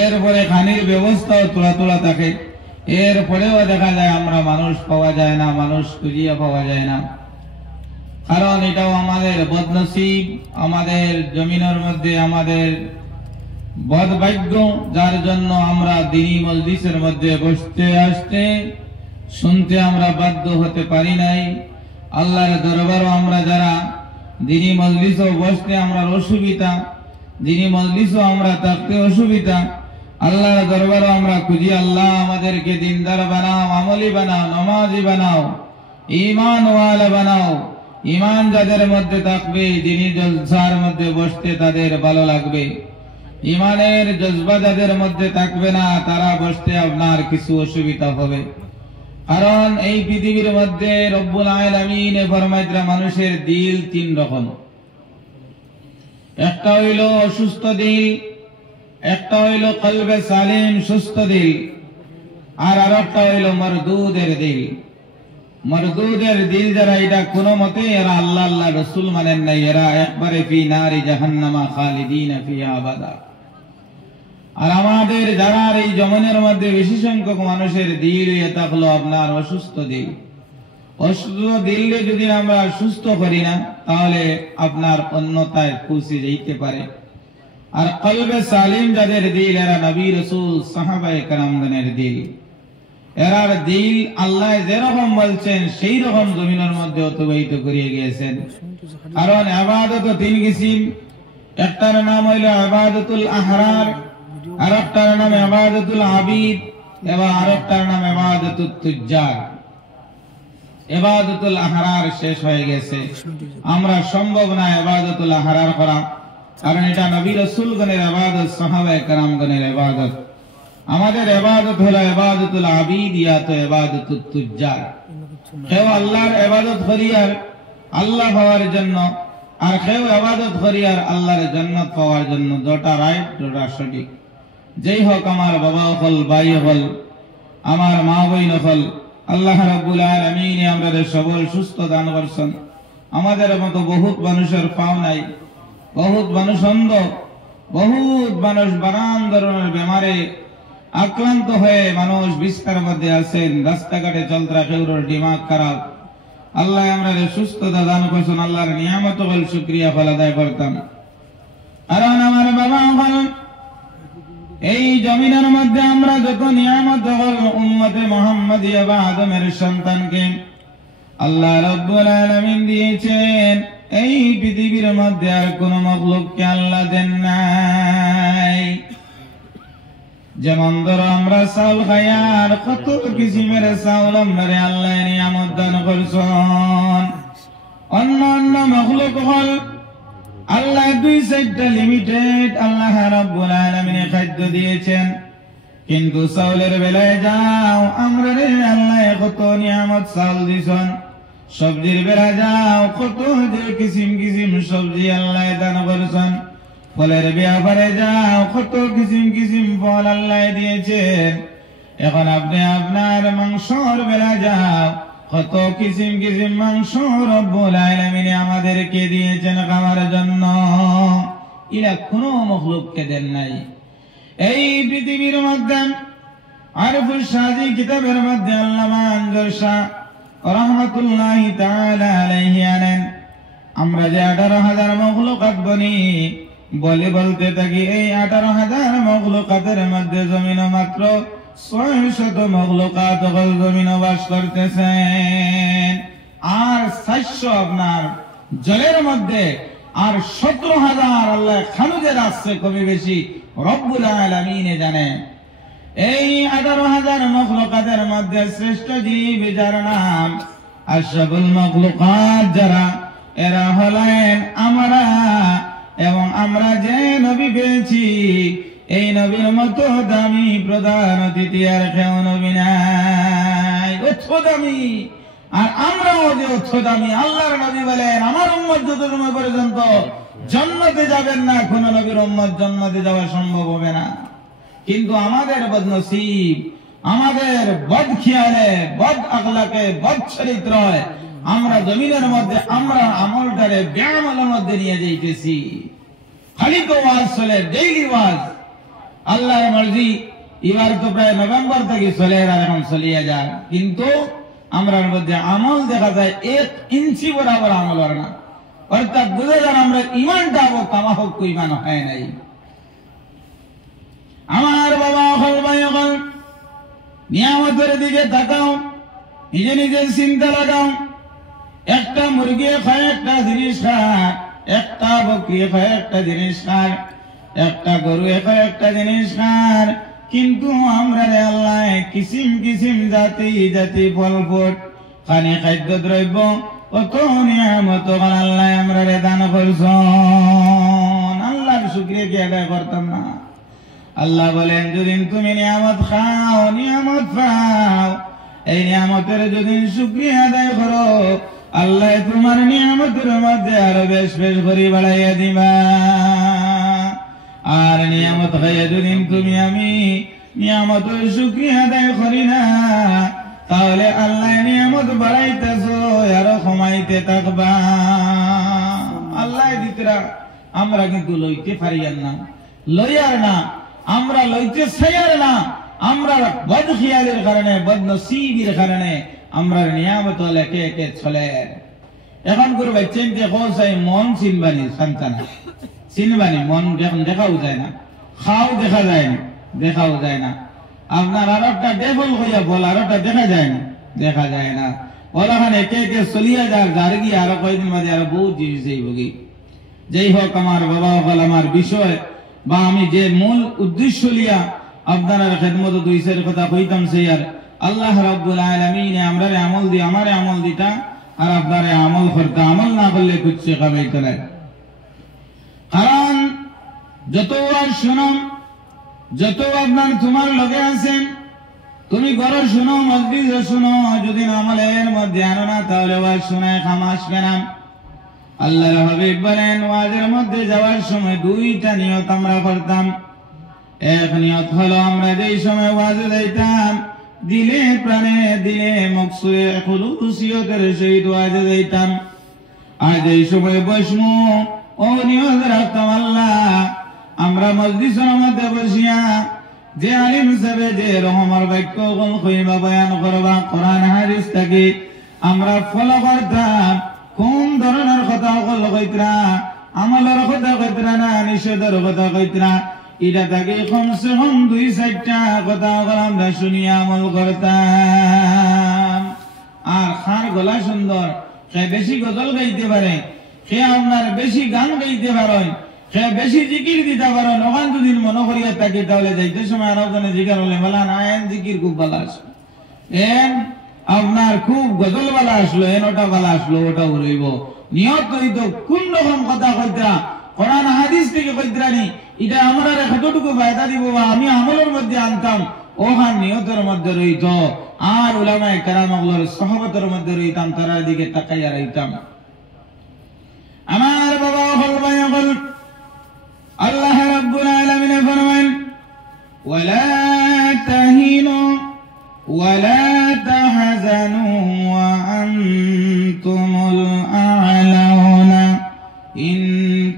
এরপরে খানির ব্যবস্থাও তোলা তোলা থাকে, এরপরেও দেখা যায় আমরা মানুষ পাওয়া যায় না, মানুষ খুঁজিয়া পাওয়া যায় না। কারণ এটাও আমাদের বদনসিব, আমাদের জমিনের মধ্যে আমাদের বদভাগ্য, যার জন্য আমরা দ্বীনি মজলিসের মধ্যে বসতে আসতে শুনতে আমরা বাধ্য হতে পারি নাই। আল্লাহর দরবারও আমরা যারা দ্বীনি মজলিসও বসতে আমরা অসুবিধা, দ্বীনি মজলিসও আমরা থাকতে অসুবিধা, আল্লাহর দরবারও আমরা খুঁজি আল্লাহ আমাদেরকে দিনদার বানাও, আমলি বানাও, নামাজি বানাও, ঈমানওয়ালা বানাও। ঈমান যাদের মধ্যে থাকবে দ্বীনি জলসার মধ্যে বসতে তাদের ভালো লাগবে। ঈমানের জজবা যাদের মধ্যে থাকবে না তারা বসতে আপনার কিছু অসুবিধা হবে। কারণ এই পৃথিবীর মধ্যে রব্বুল আলামিন ফরমাইতরা মানুষের দিল তিন রকম। একটা হইল অসুস্থ দিল, একটা হইল কলবে সালিম সুস্থ দিল, আর আরেকটা হইল মরদুদের দিল। মরদুদের দিল যারা, এটা কোনো মতে এরা আল্লাহ আল্লাহ রাসূল মানেন নাই, এরা একবারে ফি নারি জাহান্নামা খালিদিনা ফিহা আবাদা। আর আমাদের যারা এই জমিনের মধ্যে বেশি সংখ্যক মানুষের দিল এটা হলো আপনার অসুস্থ দিল। অসুস্থ দিলে যদি আমরা সুস্থ করি না তাহলে আপনার অন্যতায় পৌঁছে যেতে পারে। আর কলবে সালিম যাদের দিল, এরা নবী রাসূল সাহাবায়ে কেরামগণের দিল। এরার দিল আল্লাহ যেরকম বলছেন সেই রকম জমিনের মধ্যে অতিবাহিত করিয়ে গিয়েছেন। কারণ ইবাদত তিন কিসিম, একটার নাম হইল ইবাদতুল আহরার, আরেকটার নাম ইবাদতুল আবিদ, এবং আরেকটার নাম ইবাদতুত তুজ্জার। ইবাদতুল আহরার শেষ হয়ে গেছে, আমরা সম্ভব না ইবাদতুল আহরার করা, কারণ এটা নবী রাসূলগণের ইবাদত, সাহাবায়ে কেরামগণের ইবাদত। আমাদের ইবাদত হলো ইবাদতুল আবিদ ইয়া তো ইবাদতুত তুজ্জার। কেউ আল্লাহর ইবাদত করিয়ার আল্লাহ পাওয়ার জন্য, আর কেউ ইবাদত করিয়ার আল্লাহর জান্নাত পাওয়ার জন্য। দুটো রাইট, দুটো সঠিক। যেই হোক আমার বাবা হল, ভাই হল, আমার মা বোন হল, আল্লাহ রাব্বুল আলামিন আমাদের সবল সুস্থ দান করছেন। আমাদের মতো বহুত মানুষের পাও নাই, বহুত মানুষ অন্ধ, বহুত মানুষ বানান ধরনের বেমারে আক্রান্ত হয়ে মানুষ বিস্তার মধ্যে আছেন, রাস্তাঘাটে চলতে কেউর দিমাগ খারাপ। আল্লাহ আমাদের সুস্থতা দান করছেন, আল্লাহর নিয়ামত হল শুকরিয়া ফল আদায় করতাম। কারণ আমার বাবা হল এই জমিনের মধ্যে আমরা যত নিয়ামত হল উম্মতে মুহাম্মাদিয়া বা আদমের সন্তানকে আল্লাহ রাব্বুল আলামিন দিয়েছেন। এই পৃথিবীর মধ্যে আর কোন মাখলুককে আল্লাহ দেন নাই। যেমন ধরো আমরা চাউল খাই, আর কত কিসিমের চাউল আমরা আল্লাহ নিয়ামত দান করছেন। অন্য অন্য মাখলুক হল আল্লাহ দুই চারটা লিমিটেড আল্লাহ রাব্বুল আলামিন খাদ্য দিয়েছেন, কিন্তু চাউলের বেলায় যাও আমরা রে আল্লাহ কত নিয়ামত চাউল দিছেন। সবজির বেলায় যাও কত যে কিসিম কিসিম সবজি আল্লাহ দান করছেন। ফলের ব্যাপারে যাও কত কিসিম কিসিম ফল আল্লাহ দিয়েছেন। এখন আপনি আপনার মাংসর বেলা যাও কত কিসিম কিসিম মাংস রব্বুল আলামিন আমাদেরকে দিয়েছেন খাওয়ার জন্য। এরা কোনো মাখলুককে দেন নাই। এই পৃথিবীর মধ্যে আরফুস সাজি কিতাবের মধ্যে আল্লামা আনজার শাহ রাহমাতুল্লাহি তাআলা আলাইহি আনেন, আমরা যে 18,000 মাখলুকাত বনি বলতে থাকি, এই 18,000 মাখলুকাতের মধ্যে জমিন মাত্র 600 মাখলুকাত জমিন বাস করতেছেন। আর 400 আপনার জলের মধ্যে, আর 17,000 আল্লাহ খানুজের আসছে কমে বেশি রব্বুল আলামিন জানে। এই 18,000 মাখলুকাতের মধ্যে শ্রেষ্ঠ জীব যার নাম আশরাফুল মাখলুকাত যারা, এরা হলেন আমরা। এবং আমরা যে নবী পেয়েছি এই নবীর মতো দামি প্রধান অতিথি আর কেউ নবী নাই, অথ দামি। আর আমরাও যে অথ দামি। আল্লাহর নবী বলেন আমার উম্মত যতক্ষণ পর্যন্ত জান্নাতে যাবেন না, কোন নবীর উম্মত জান্নাতে যাওয়া সম্ভব হবে না। কিন্তু আমাদের বদনসিব, আমাদের বদ খেয়ালে, বদ আখলাকে, বদ চরিত্রে আমরা জমিনের মধ্যে আমরা আমলটারে ব্যায়ামের মধ্যে নিয়ে যাইতেছি। খালি তো ওয়াজ চলে, ডেইলি ওয়াজ। আল্লাহর মর্জি। এবার তো প্রায় নভেম্বর থেকে চলে এখন চলিয়ে যায়, কিন্তু আমরার মধ্যে আমল দেখা যায় 1 ইঞ্চি বরাবর আমল হয় না। অর্থাৎ বুঝে যান আমরা ইমানটা কামা হোক ইমান হয় নাই। আমার বাবা হল ভাই হল, নিয়ামতের দিকে তাকাও, নিজে নিজে চিন্তা লাগাও। একটা মুরগি খায় একটা জিনিস খায়, একটা বকরি খায় একটা জিনিস খায়, একটা গরু খায় একটা জিনিস খায়, কিন্তু আমরা আল্লাহ কিসিম কিসিম জাতি জাতি ফল ফুট খানি খাদ্য দ্রব্য কত নিয়ামত আল্লাহ আমরা দান করছেন। আল্লাহর শুকরিয়া কি আদায় করতাম না? আল্লাহ বলেন যদি তুমি নিয়ামত খাও নিয়ামত পাও, এই নিয়ামতের যদি শুকরিয়া আদায় করো আল্লাহ তোমার নিয়ামতের মধ্যে আরো বেশ বেশ করে বাড়াইয়া দিবা। আর নিয়ামত খাইয়া যদি তুমি আমি নিয়ামতের শুকরিয়া আদায় করি না, তাহলে আল্লাহ নিয়ামত বাড়াইতেছ আরো কমাইতে থাকবা। আল্লাহ দিতরা আমরা কিন্তু লইতে পারিয়ার না, লইয়ার না, আমরা লইতে চাইয়ার না। আমরা বদখিয়ালের কারণে বদনসিবের কারণে আমরা নিয়ামত একে একে চলে। এখন করে বাচ্চাকে কোসাই মন চিনবানি সন্তান চিনবানি, মন যখন দেখাও যায় না, খাও দেখা যায় না, দেখাও যায় না। আপনার আর একটা ডেভল হইয়া বল আর একটা দেখা যায় না, দেখা যায় না। ওলাখানে একে একে চলিয়া যার যার গিয়ে আরো কয়েকদিন মাঝে আরো বহুত জিনিস যাইবগি। যেই হোক আমার বাবা হল আমার বিষয় বা আমি যে মূল উদ্দেশ্য লিয়া আপনারা খেদমত দুইশের কথা কইতাম সেই আর আল্লাহ রাব্বুল আলামিন আমরারে আমল দি আমারে আমল দিতা আর আপনারে আমল করতে, আমল না করলে কুচ্ছে কামাইতে না। কারণ যত আর শুনুন, যত আপনার তোমার লগে আছেন, তুমি ঘরে শুনো মসজিদে শুনো, যদি আমলের মধ্যে আনো না তাহলে ওয়াজ শোনায় কাম আসবে না। আল্লাহর হাবিব বলেন ওয়াজের মধ্যে যাওয়ার সময় দুইটা নিয়ত আমরা করতাম। এক নিয়ত হলো আমরা যেই সময় ওয়াজে যাইতাম দিলে প্রাণে দিলে মকসুদে খুলুসিয়তের সহিত ওয়াজে যাইতাম। আর যেই সময় বসমু ও নিয়ত রাখতাম আল্লাহ আমরা মসজিদের মধ্যে বসিয়া যে আলিম সাহেব যে রহমার বাক্য কইবা বয়ান করবা কোরআন হাদিস থেকে আমরা ফলো করতাম। কোন ধরনের কথা কইতরা, আমলের কথা কইতরা না নিষেধের কথা কইতরা, এটা থেকে কমসে কম 2-4টা কথা আমরা শুনিয়া আমল করতাম। আর খার গলা সুন্দর, সে বেশি গজল গাইতে পারে, সে আপনার বেশি গান গাইতে পারেন, সে বেশি জিকির দিতে পারেন। ওখান যদি মনে করিয়া থাকি তাহলে যাইতে সময় আরো কোনো জিকির হলে বলা না এন জিকির খুব ভালো আসলো, এন আপনার খুব গজল বালা আসলো, এন ওটা বালা আসলো, ওটা উড়ইব। নিয়ত হইত কোন রকম কথা কইতরা, কোরআন হাদিস থেকে কইতরানি, এটা আমরা কতটুকু ফায়দা দিব বা আমি আমলের মধ্যে আনতাম, ওখান নিয়তের মধ্যে রইত। আর উলামায়ে কেরামগুলোর সাহাবাতের মধ্যে রইতাম, তার দিকে তাকাইয়া রইতাম। আমার বাবা হল ভাই হল, আল্লাহ রাব্বুল আলামিন ফরমান ওয়ালা তাহিনু ওয়ালা তাহজানু ওয়া আনতুমুল আ'লাউনা ইন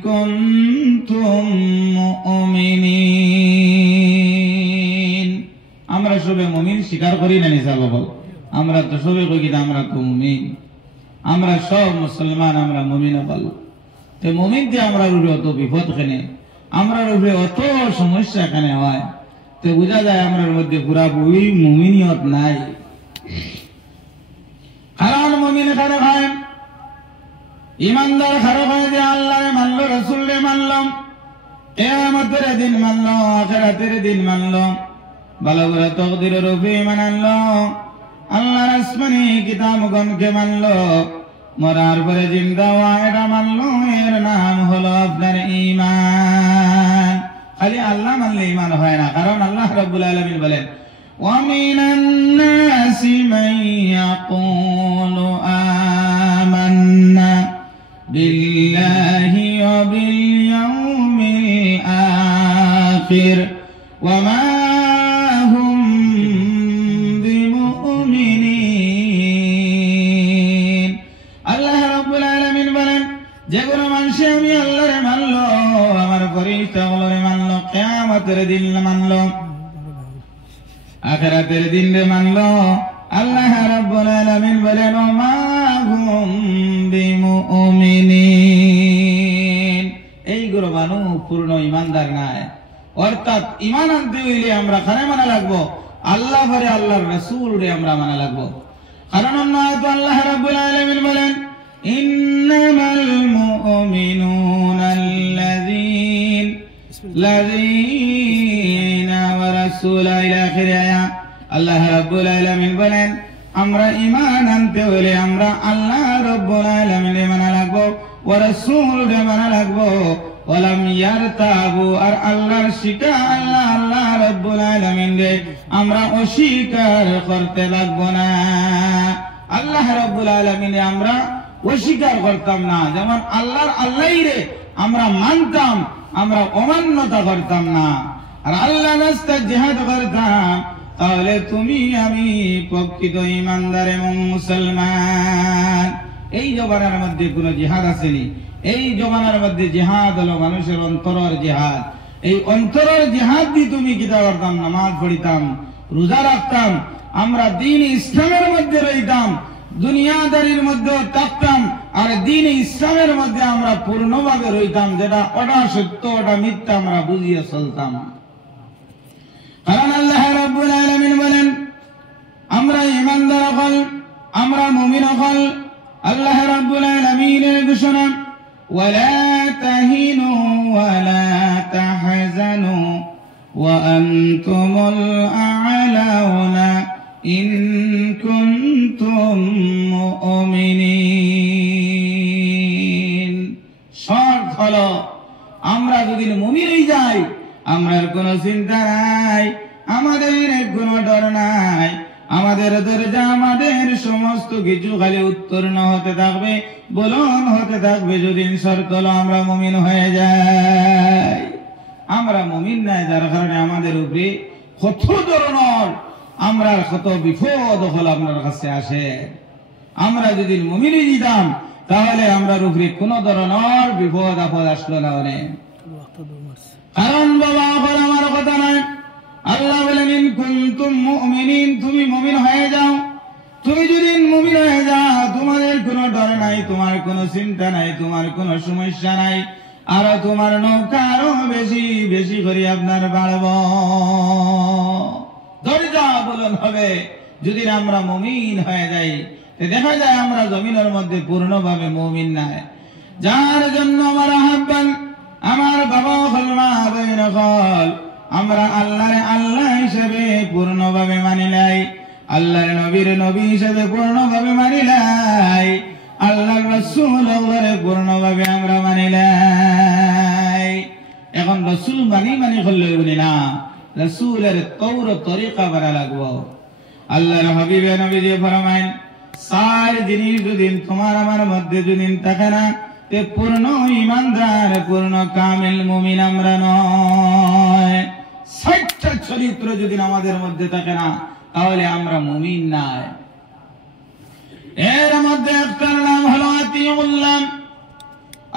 কুনতুম মুমিনিন। আমরা সবে মুমিন স্বীকার করি না নিসা বাবা, আমরা তো সবে কই কি আমরা তো মুমিন, আমরা সব মুসলমান, আমরা মুমিন বল। তো মুমিন যে আমরা রূপে অত বিপদ কেনে, আমরা রূপে অত সমস্যা কেনে হয়, তো বোঝা যায় আমরার মধ্যে পুরাপুরি মুমিনিয়ত নাই। কারণ মুমিন কারে হয়, ইমানদার কারে হয় যে আল্লাহ মানল, রাসূলকে মানল, কিয়ামতের দিন মানল, আখিরাতের দিন মানল, ভালো করে তাকদীরের উপরে ঈমান আনলো, আল্লাহর আসমানি কিতাবগণকে মানল, মরার পরে জিন্দা হওয়া এটা মানল, এর নাম হলো আপনার ঈমান। খালি আল্লাহ মানলে ঈমান হয় না, কারণ আল্লাহ রাব্বুল আলামিন বলেন ওয়া মিনান নাসি মান ইয়াকুলু আমান্না বিল্লাহি ওয়া বিল ইয়াউমিল আখির ওয়া মা হুম বিমুমিনিন। আল্লাহ রাব্বুল আলামিন বলেন যে কোনো মানুষ আমি আল্লাহরে মানলো, আমার ফেরেশতাগুলোরে মানলো, কিয়ামত কিয়ামতের দিন মানলো, আখিরাতের দিন মানলো, আল্লাহ রাব্বুল আলামিন বলেন মা হুম বিমুমিনিন, এইগুলো মানুষ পূর্ণ ইমানদার নাই। অর্থাৎ ইমান আনতে হইলে আমরা কারে মানা লাগবো? আল্লাহ পরে আল্লাহর রাসূলকে আমরা মানা লাগবো। কারণ আল্লাহ রাব্বুল আলামিন বলেন ইন্নামাল মুমিনুনা আল্লাযীনা ওয়া রাসূলা ইলা আখির আয়া। আল্লাহ রাব্বুল আলামিন বলেন আমরা ঈমান আনতে হলে আমরা আল্লাহ রাব্বুল আলামিনের মানা লাগবো, ওয়া রাসূলকে মানা লাগবো। ওয়ালাম ইয়ারতাবু, আর আল্লাহর শিকা আল্লাহ রাব্বুল আলামিনকে আমরা অস্বীকার করতে লাগবো না। আল্লাহ রাব্বুল আলামিনে আমরা অস্বীকার করতাম না, যেমন আল্লাহই রে আমরা মানতাম, আমরা অমান্যতা করতাম না। আর আল্লাহ রাস্তায় জিহাদ করতাম, তাহলে তুমি আমি প্রকৃত ইমানদার এবং মুসলমান। এই জমানার মধ্যে কোন জিহাদ আসেনি। এই জমানার মধ্যে জিহাদ হলো মানুষের অন্তরের জিহাদ। এই অন্তরের জিহাদ দিয়ে তুমি কিতা করতাম? নামাজ পড়িতাম, রোজা রাখতাম, আমরা দ্বীন ইসলামের মধ্যে রইতাম, দুনিয়াদারির মধ্যে থাকতাম, আর দ্বীন ইসলামের মধ্যে আমরা পূর্ণভাবে রইতাম, যেটা ওটা সত্য ওটা মিথ্যা আমরা বুঝিয়ে চলতাম। কারণ আল্লাহ রাব্বুল আলামিন বলেন আমরা ঈমানদার হল, আমরা মুমিন হল। আল্লাহ রাব্বুল আলামিনের ঘোষণা ওয়ালা তাহিনু ওয়ালা তাহজানু ওয়া আনতুমুল আ'লাউনা ইন কুনতুম মুমিনিন। শর্ত হলো আমরা যদি মুমিন হয়ে যাই, আমার কোনো চিন্তা নাই, আমাদের কোনো ডর নাই, আমাদের দরজা আমাদের সমস্ত কিছু খালি উত্তীর্ণ হতে থাকবে, বলন হতে থাকবে, যদি শর্ত হলো আমরা মুমিন হয়ে যাই। আমরা মুমিন নাই, যার কারণে আমাদের উপরে কত ধরনের আমরা কত বিপদ হল আপনার কাছে আসে। আমরা যদি মুমিন হয়ে যেতাম, তাহলে আমরা উপরে কোন ধরনের বিপদ আপদ আসলো না। অনেক কারণ বাবা এখন আমার কথা নয়, আল্লাহ বলেন ইন কুনতুম মুমিনিন, তুমি মুমিন হয়ে যাও। তুমি যদি মুমিন হয়ে যাও, তোমাদের কোনো ডর নাই, তোমার কোনো চিন্তা নাই, তোমার কোনো সমস্যা নাই, আর তোমার নৌকা আরো বেশি বেশি করে আপনার বাড়ব, দরজা বলন হবে। যদি আমরা মুমিন হয়ে যাই, দেখা যায় আমরা জমিনের মধ্যে পূর্ণভাবে মুমিন নাই। যার জন্য আমার আহ্বান, আমার বাবা হল, মা বোন হল, আমরা আল্লাহর আল্লাহ হিসেবে পূর্ণভাবে মানিলাই, আল্লাহর নবীর নবী হিসেবে পূর্ণভাবে মানিলাই, আল্লাহর রাসূল পূর্ণভাবে আমরা মানিলাই। এখন রাসূল মানি করলে বলি না, রাসূলের তৌর তরিকা বানা লাগবো। আল্লাহর হাবিবে নবীজি ফরমায়েন চার জিনিস যদি তোমার আমার মধ্যে যদি থাকে না, তে পূর্ণ ইমানদার পূর্ণ কামিল মুমিন আমরা নয়। ৬০টা চরিত্র যদি আমাদের মধ্যে থাকে না, তাহলে আমরা মুমিন নাই। এর মধ্যে একটার নাম হলো আতিউল্লাহ,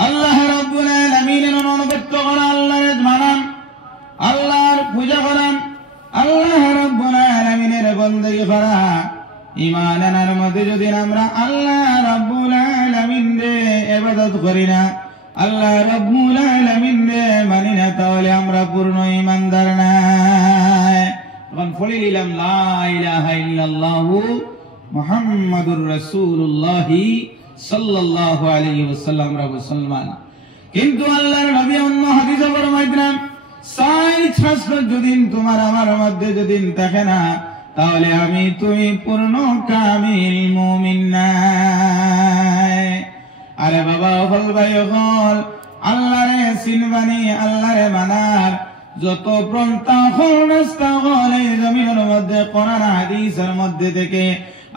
আল্লাহ রাব্বুল আলামিনের অনুগত্য করা, আল্লাহর মানান, আল্লাহর পূজা করা, আল্লাহ রাব্বুল আলামিনের বندگی করা। ঈমান আনার মধ্যে যদি আমরা আল্লাহ রাব্বুল আলামিনের ইবাদত করি না, আল্লাহ রাব্বুল আলামিনের মানি না, তাহলে আমরা পূর্ণ ঈমানদার না। তখন পড়ে নিলাম লা ইলাহা ইল্লাল্লাহু মুহাম্মাদুর রাসূলুল্লাহ সাল্লাল্লাহু আলাইহি ওয়াসাল্লাম মুসলমান। কিন্তু আল্লাহর নবী অন্য হাদিসে ফরমাইতেন সাই শাস্ত্র যদি তোমার আমার মধ্যে যদি থাকে না, তাহলে আমি তুমি পূর্ণ কামিল মুমিন নাই। আরে বাবা হল, ভাই হল, আল্লাহরে চিনবানি, আল্লাহরে মানার যত পন্থা হল, রাস্তা হল এই জমিনের মধ্যে কোরআন হাদিসের মধ্যে থেকে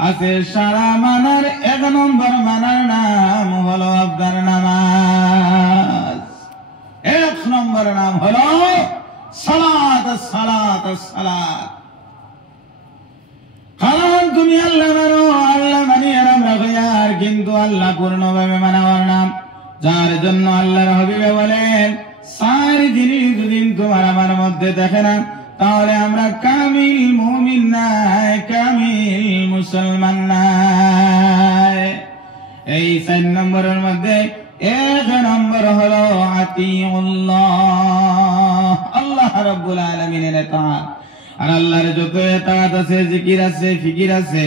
আছে, সারা মানার ১ নম্বর মানার নাম হলো আপনার নামাজ। ১ নম্বর নাম হলো সালাত, সালাত, সালাত। কারণ তুমি আল্লাহ মানো, আল্লাহ মানি আর আমরা কইয়ার, কিন্তু আল্লাহ পূর্ণভাবে মানার নাম। যার জন্য আল্লাহর হাবিবে বলেন চার জিনিস যদি তোমার আমার মধ্যে দেখে না, তাহলে আমরা কামিল মুমিন নাই, কামিল মুসলমান নাই। এই 4 নম্বরের মধ্যে 1 নম্বর হলো আতিউল্লাহ, আল্লাহ রাব্বুল আলামিনের ইতাআত। আর আল্লাহর যত ইতাআত আছে, জিকির আছে, ফিকির আছে,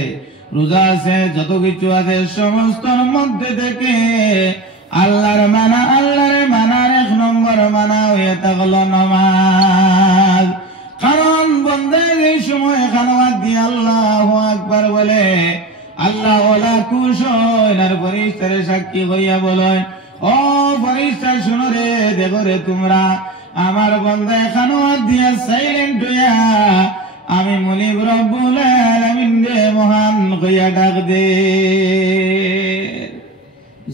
রোজা আছে, যত কিছু আছে, সমস্তর মধ্যে থেকে আল্লাহর মানার 1 নম্বর মানা হয়ে থাকলো নামাজ। কারণ বান্দা এই সময় খানাত দিয়ে আল্লাহু আকবার বলে, আল্লাহ ওলা খুশ হয়, আর ফেরেশতারা সাক্ষী হইয়া বলেন, ও ফেরেশতা শুনো রে, দেখো রে, তোমরা আমার বান্দা খানাত দিয়া সাইলেন্ট হইয়া আমি মুনিব রব্বুল আলামিন রে মহান হইয়া ডাক দে।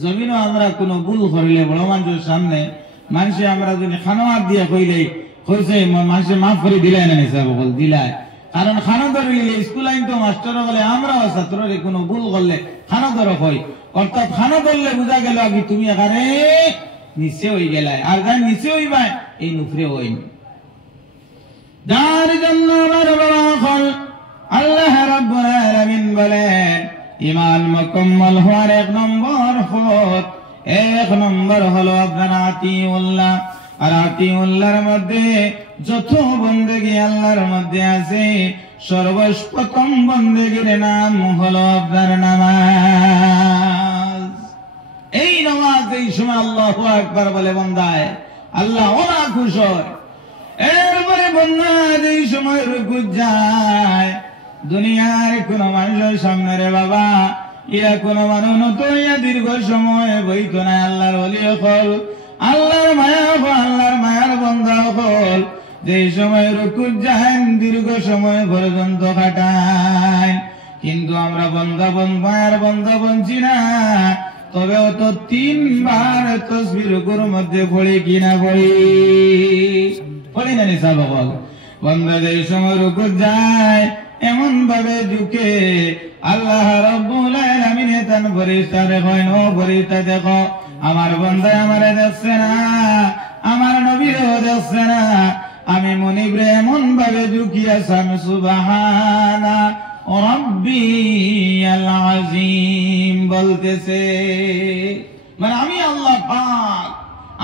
জমিনও আমরা কোনো ভুল করলে বড় মানুষের সামনে মানুষে আমরা যদি খানাত দিয়া কইলে কইছে মানুষে মাফ করে দিলাই না, নিসা বল দিলাই। কারণ খানা ধরলে স্কুল আইন তো মাস্টার বলে, আমরাও ছাত্ররে কোনো ভুল করলে খানা ধর হয়, অর্থাৎ খানা ধরলে বোঝা গেল কি তুমি এখানে নিচে হয়ে গেলাই, আর যাই নিচে হইবা এই নুফরে হইন। যার জন্য আমার বাবা হল আল্লাহ রাব্বুল আলামিন বলেন, ঈমান মুকম্মল হওয়ার 1 নম্বর হল 1 নম্বর হলো আপনার আতিউল্লাহ। আর আতিউল্লাহর মধ্যে যত বন্দেগী আল্লাহর মধ্যে আছে, সর্বপ্রথম বন্দেগীর নাম হলো আপনার নামাজ। এই নামাজ এই সময় আল্লাহু আকবার বলে বান্দায় আল্লাহ ওরা খুশ হয়। এরপরে বান্দা এই সময় রুকু যায়, দুনিয়ার কোন মানুষের সামনে রে বাবা ইয়া কোন মানুষ নতুন দীর্ঘ সময় বইত না, আল্লাহর ওলি হল, আল্লাহর মায়া হল, আল্লাহর মায়ার বান্দা হল, যে সময় রুকু যায় দীর্ঘ সময় পর্যন্ত কাটায়। কিন্তু আমরা মায়ার বান্দা বলছি না, তবে অত 3 বার তাসবিহ রুকুর মধ্যে পড়ি কিনা পড়ি না নিসা বল। বান্দা যে সময় রুকু যায় এমন ভাবে ঝুঁকে, আল্লাহ রাব্বুল আলামিন তান ফেরেশতা দেখেন, ও ফেরেশতা দেখো আমার বান্দা আমারে দেখছে না, আমার নবীরও দেখছে না, আমি মুনিবরে এমন ভাবে ঝুঁকিয়াছাম, সুবহানা রাব্বিয়াল আযীম বলতেছে, মানে আমি আল্লাহ পাক,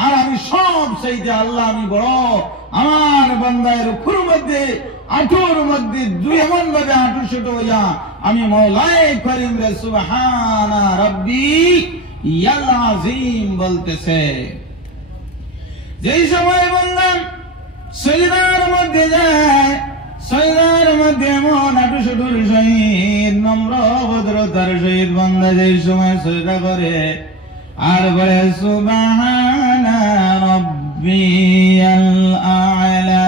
আর আমি সব চাইতে আল্লাহ আমি বড়। আমার বান্দার রুকুর মধ্যে আঁটুর মধ্যে দুই এমন ভাবে আঁটু ছোট হইয়া আমি মওলায়ে করিম রে সুবহানা রাব্বিয়াল আযীম বলতেছে। যেই সময় বান্দা সিজদার মধ্যে যায়, সিজদার মধ্যে এমন আঁটু ছোটর সহিত নম্র ভদ্রতার সহিত বান্দা যেই সময় সিজদা করে আর বলে সুবহানা রাব্বিয়াল আ'লা,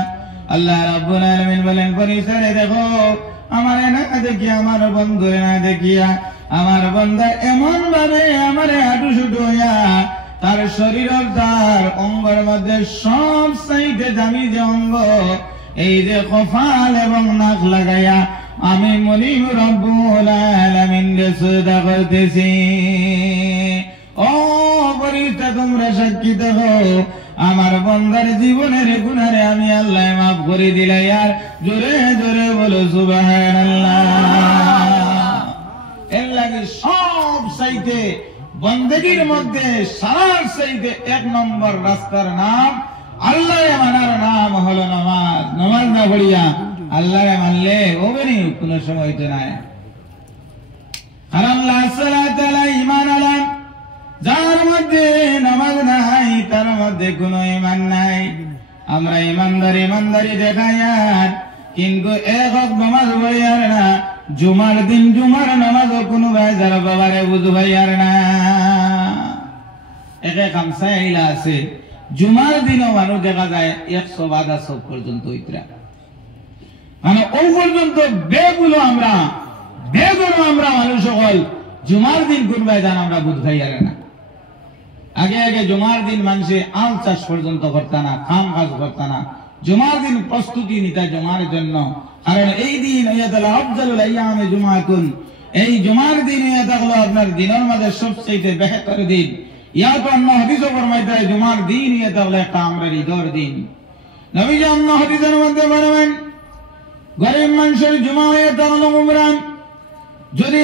আল্লাহ রাব্বুল আলামিন বলেন ফেরেশতারে দেখো আমারে না দেখিয়া, আমার বন্ধুরে না দেখিয়া আমার বান্দা এমন ভাবে আমারে হাঁটু ছুটো হইয়া তার শরীর তার অঙ্গের মধ্যে সব চাইতে দামি যে অঙ্গ, এই যে কপাল এবং নাক লাগাইয়া আমি মুনিব রব্বুল আলামিন রে সিজদা করতেছি। ও ফেরেশতা তোমরা সাক্ষী দেখো, আমার বান্দার জীবনের গুনাহে আমি আল্লাহ মাফ করে দিলাই। আর জোরে জোরে বলো সুবহানাল্লাহ। এর লাগে সব চাইতে বন্দেগীর মধ্যে সারার চাইতে 1 নম্বর রাস্তার নাম আল্লাহ মানার নাম হলো নামাজ। নামাজ না পড়িয়া আল্লাহ মানলে ওবেনি কোন সময় তো নাই। আর আল্লাহ সালাত আলা ঈমান আলা, যার মধ্যে নামাজ নাই তার মধ্যে কোনো ঈমান নাই। আমরা ইমানদারি দেখাই আর কিন্তু এক নামাজ পড়িয়ার না, জুমার দিন জুমার নামাজ কোনো ভাই যারা বাবারে বুঝবাই আর না। একে খামসা ইলা আছে, জুমার দিনও মানুষ দেখা যায় 100 পর্যন্ত ইতরা, মানে ও পর্যন্ত বেগুলো আমরা মানুষ সকল জুমার দিন কোন ভাই জান আমরা বুঝবাই আর না। আগে জুমার দিন মানুষে আল চাষ পর্যন্ত করতা না, খাম কাজ করতা না, জুমার দিন প্রস্তুতি নিতা জুমার জন্য। কারণ এই দিন আফজালুল আইয়ামে জুমাতুন, এই জুমার দিন হলো আপনার দিনের মধ্যে সবচেয়ে বেহতর দিন। ইয়া তো অন্য হাদিসও ফরমাইতে জুমার দিন ইয়া তাহলে একটা আমরা ঈদের দিন নবীজি অন্য হাদিসের মধ্যে বলেন গরিব মানুষের জুমা হয়ে তাহলে উমরা যদি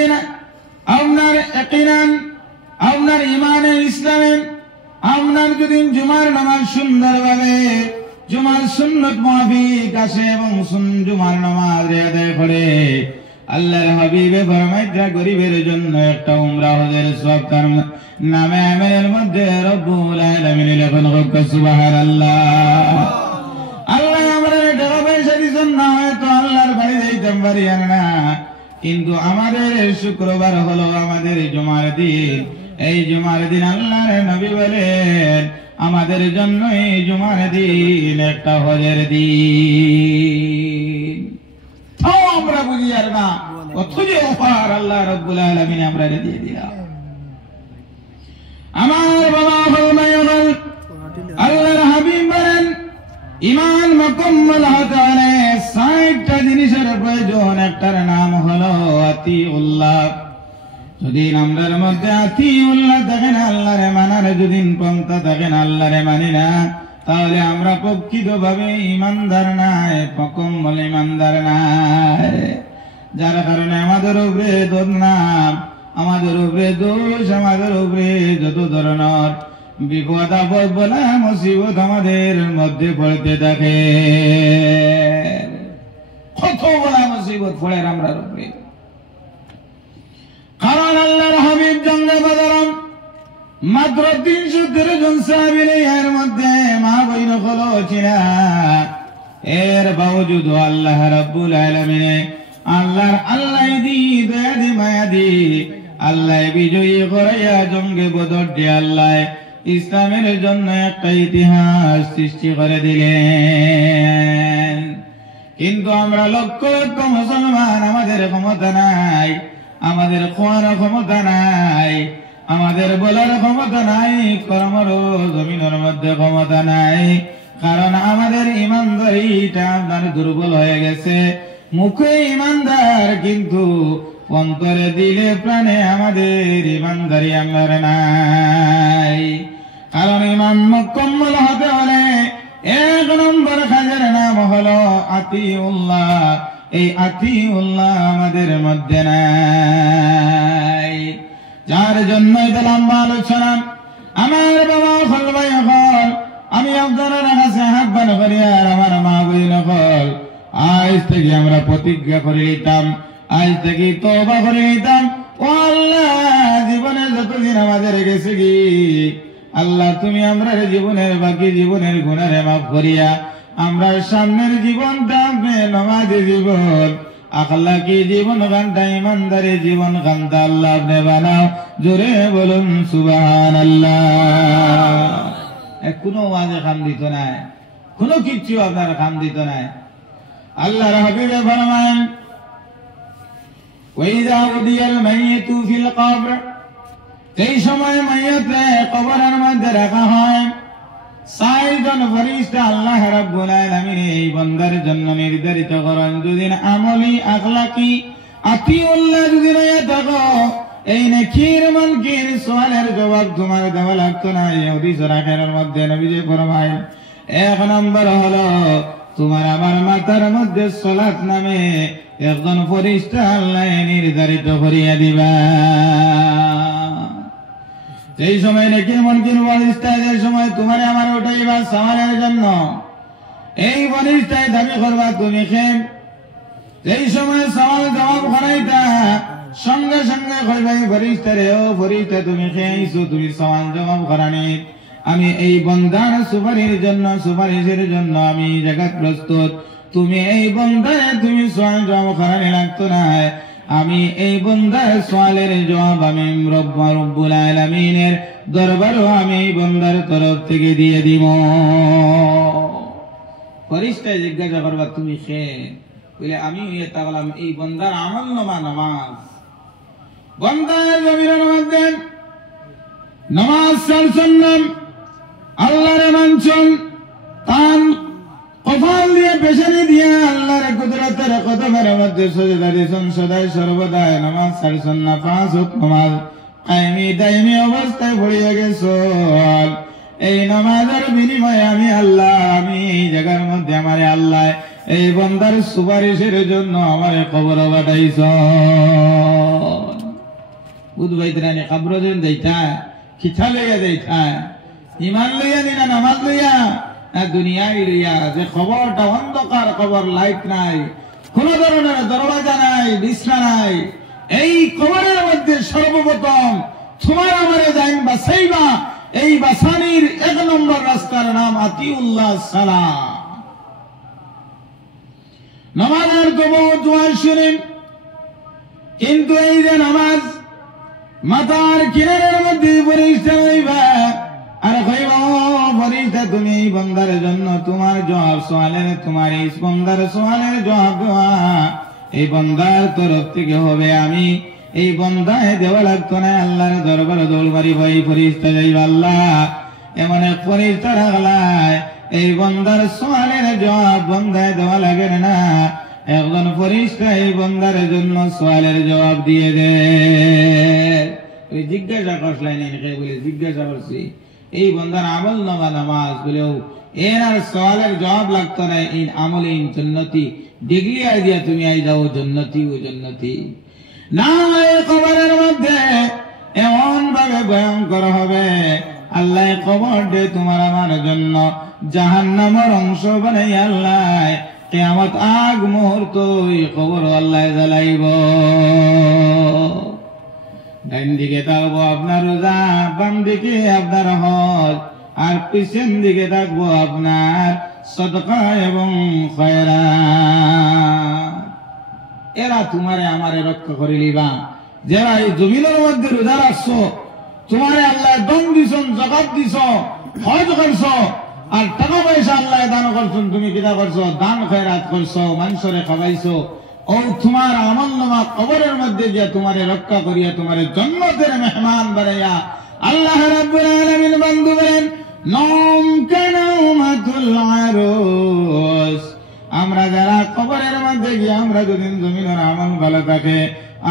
আপনার ইয়াকিনান আপনার ইমানে ইসলামে আপনার যদি জুমার নামাজ সুন্দরভাবে জুমার সুন্নত মাফিক আসে এবং জুমার নামাজ আদায় করে আল্লাহর হাবিবে ফরমাইতা গরিবের জন্য একটা উমরা হজের সওয়াব তার নামে আমেলের মধ্যে রব্বুল আলামিন লেখেন সুবহানাল্লাহ। আল্লাহ আমাদের টাকা পয়সা দিছেন না হয়তো আল্লাহর বাড়ি যাইতাম পারি না, কিন্তু আমাদের শুক্রবার হলো আমাদের জুমার দিন। এই জুমার দিন আল্লাহর নবী বলেন আমাদের জন্য এই জুমার দিন একটা হজের দিন। তাও আমরা বুঝি আর না অথচ অফার আল্লাহ রাব্বুল আলামিন আমরা দিয়ে দিলাম। আমার বাবা ফরমায় আল্লাহর হাবিব বলেন ঈমান মুকম্মল হতে হলে ৬০টা জিনিসের প্রয়োজন, একটার নাম হলো আতিউল্লাহ। যদি আমরার মধ্যে আতিউল্লাহ দেখেন আল্লাহরে মানার যদি পন্থা দেখেন আল্লাহরে মানি না, তাহলে আমরা প্রকৃতভাবে ঈমানদার নাই, মুকম্মল ঈমানদার নাই। যার কারণে আমাদের উপরে বদনাম, আমাদের উপরে দোষ, আমাদের উপরে যত ধরনের বিপদ আপদ বলা মুসিবত আমাদের মধ্যে পড়তে থাকে। কত বলা মুসিবত পড়ে আমরা উপরে, কারণ আল্লাহর হাবিব জঙ্গে বদর মাত্র ৩১৩ জন সাহাবী এর মধ্যে মা বইন হলো ছিলা। এর বাবজুদ আল্লাহ রাব্বুল আলামিন আল্লাহ দি দয়া দি মায়া দি আল্লাহ বিজয়ী করাইয়া জঙ্গে বদর দিয়ে আল্লাহ ইসলামের জন্য একটা ইতিহাস সৃষ্টি করে দিলেন। কিন্তু আমরা লক্ষ লক্ষ মুসলমান, আমাদের ক্ষমতা নাই, আমাদের খোয়ার ক্ষমতা নাই, আমাদের বলার ক্ষমতা নাই, কর্মর জমিনের মধ্যে ক্ষমতা নাই, কারণ আমাদের ইমানদারিটা আপনার দুর্বল হয়ে গেছে। মুখে ইমানদার কিন্তু অন্তরে দিলে প্রাণে আমাদের ইমানদারি আমার নাই। কারণ ইমান মুকম্মল হতে হলে ১ নম্বর কাজের নাম হলো আতিউল্লাহ। এই আতিউল্লাহ আমাদের মধ্যে নাই, যার জন্য এটা লম্বা আলোচনা। আমার বাবা ফলবাই হল আমি আপনারা কাছে আহ্বান করি, আর আমার মা বইন হল আজ থেকে আমরা প্রতিজ্ঞা করে নিতাম, আজ থেকে তওবা করে নিতাম, ও আল্লাহ জীবনের যতদিন আমাদের গেছে কি আল্লাহ তুমি আমরা জীবনের বাকি জীবনের গুনাহে মাফ করিয়া আমরা সামনের জীবনটা নামাজি জীবন, আখলাকি জীবন গানটা, ইমানদারি জীবন গানটা আল্লাহ আপনি বানাও। জোরে বলুন সুবহানাল্লাহ। কোনো ওয়াজে কাম দিত নাই, কোনো কিচ্ছু আপনার কাম দিত নাই। আল্লাহর হাবিবে ফরমান ওয়াইযা উদিয়াল মাইয়িতু ফিল কবর, এই সময় মাইয়িতকে কবরের মধ্যে রাখা হয়, ৬০ জন ফেরেশতা আল্লাহ রাব্বুল আলামিন এই বান্দার জন্য নির্ধারিত করেন যদি আমলি আখলাকি আতিউল্লাহ যদি হয়ে থাকো এই নেকির মুনকির সওয়ালের জবাব তোমার দেওয়া লাগতো না। এই হাদিসের আখেরের মধ্যে নবীজি ফরমায় ১ নম্বর হলো তোমার আমার মাথার মধ্যে সালাত নামে একজন ফেরেশতা আল্লাহ নির্ধারিত করিয়া দিবা। এই সময় নেকির মুনকির ফেরেশতা এই সময় তোমার আমার উঠাইবা সওয়ালের জন্য, এই ফেরেশতায় দাবি করবা তুমি খেম, এই সময় সওয়াল জবাব করাইতা সঙ্গে সঙ্গে কইবা ফেরেশতা রে, ও ফেরেশতা তুমি খেয়েছো, তুমি সওয়াল জবাব করানি, আমি এই বান্দার সুপারিশের জন্য আমি জায়গা প্রস্তুত, তুমি এই বান্দারে তুমি সওয়াল জবাব করানি লাগতো না, আমি এই বান্দার সওয়ালের জবাব আমি রব্বুল আলামিনের দরবারও আমি এই বান্দার তরফ থেকে দিয়ে দিব। ফেরেশতায় জিজ্ঞাসা করবা তুমি কে, বলে আমি এটা বললাম এই বান্দার আমল নামা নামাজ। বান্দার জমিনের মধ্যে নামাজ সালসন্নাম আল্লাহর মানছন, তান কপাল দিয়ে পেছনে দিয়ে আল্লাহর কুদরতের কদমের মধ্যে সজদা দিছেন, সদাই সর্বদাই নামাজ ছাড়ছেন না, ৫ ওয়াক্ত নামাজ কায়েমি দাইমি অবস্থায় পড়িয়া গেছো, এই নামাজের বিনিময়ে আমি আল্লাহ, আমি এই জায়গার মধ্যে আমারে আল্লাহ এই বান্দার সুপারিশের জন্য আমারে কবর পাঠাইছ। বুধবাইতরানি কবর দিন দেইতা খিঠা লইয়া দেইতা, ইমান লইয়া নিনা নামাজ লইয়া না দুনিয়ায় লইয়া, যে খবরটা অন্ধকার খবর, লাইট নাই, কোন ধরনের দরওয়াজা নাই, বিছনা নাই, এই কবরের মধ্যে সর্বপ্রথম তোমার আমারে যাইন বাঁচাইবা, এই বাসানির 1 নম্বর রাস্তার নাম আতিউল্লাহ সালাহ। নামাজের তো বহুত দোয়া শুনেন, কিন্তু এই যে নামাজ মাথার কিনারের মধ্যে পরিষ্কার হইবা আর কইবা ফরিস্তা তুমি এই বান্দার জন্য তোমার জবাব সওয়ালের, তোমার এই বান্দার সওয়ালের জবাব দেওয়া এই বান্দার তরফ থেকে হবে। আমি এই বান্দায় দেওয়া লাগতো না, আল্লাহর দরবারে দৌড়বাড়ি ভাই ফরিস্তা যাইবা, আল্লাহ এমন এক ফরিস্তা রাখলায় এই বান্দার সওয়ালের জবাব বান্দায় দেওয়া লাগে না, একজন ফরিস্তা এই বান্দার জন্য সওয়ালের জবাব দিয়ে দে। ওই জিজ্ঞাসা করলাই না বলে জিজ্ঞাসা করছি, এই বান্দার আমল নামা নামাজ বলেও এর আর সওয়ালের জবাব লাগতো না, এই আমলে জান্নাতি ডিগ্রি আই দিয়া তুমি আই যাও জান্নাতি, ও জান্নাতি না। এই কবরের মধ্যে এমন ভাবে ভয়ঙ্কর হবে, আল্লাহ কবর দে তোমার আমার জন্য জাহান্নামের অংশ বানাই আল্লাহ কিয়ামত আগ মুহূর্ত এই কবর আল্লাহ জ্বালাইব। ডান দিকে থাকবো আপনার রোজা, বাম দিকে আপনার হজ, আর পিছন দিকে থাকবো আপনার সদকা এবং খয়রাত। এরা তোমারে আমারে রক্ষা করে লিবা, যারা এই জমিনের মধ্যে রোজা রাখছো, তোমারে আল্লাহ দম দিছন, জাকাত দিছ, হজ করছো, আর টাকা পয়সা আল্লাহ দান করছেন, তুমি কিতা করছো? দান খয়রাত করছো, মানুষরে খাওয়াইছো। ও তোমার আমল নামা কবরের মধ্যে যে তোমারে রক্ষা করিয়া তোমারে জান্নাতের মেহমান বানাইয়া আল্লাহ রাব্বুল আলামিন বন্ধু বলেন নম কানামাতুল আরুস। আমরা যারা কবরের মধ্যে গিয়ে আমরা যদি জমিনের আমল ভালো থাকে,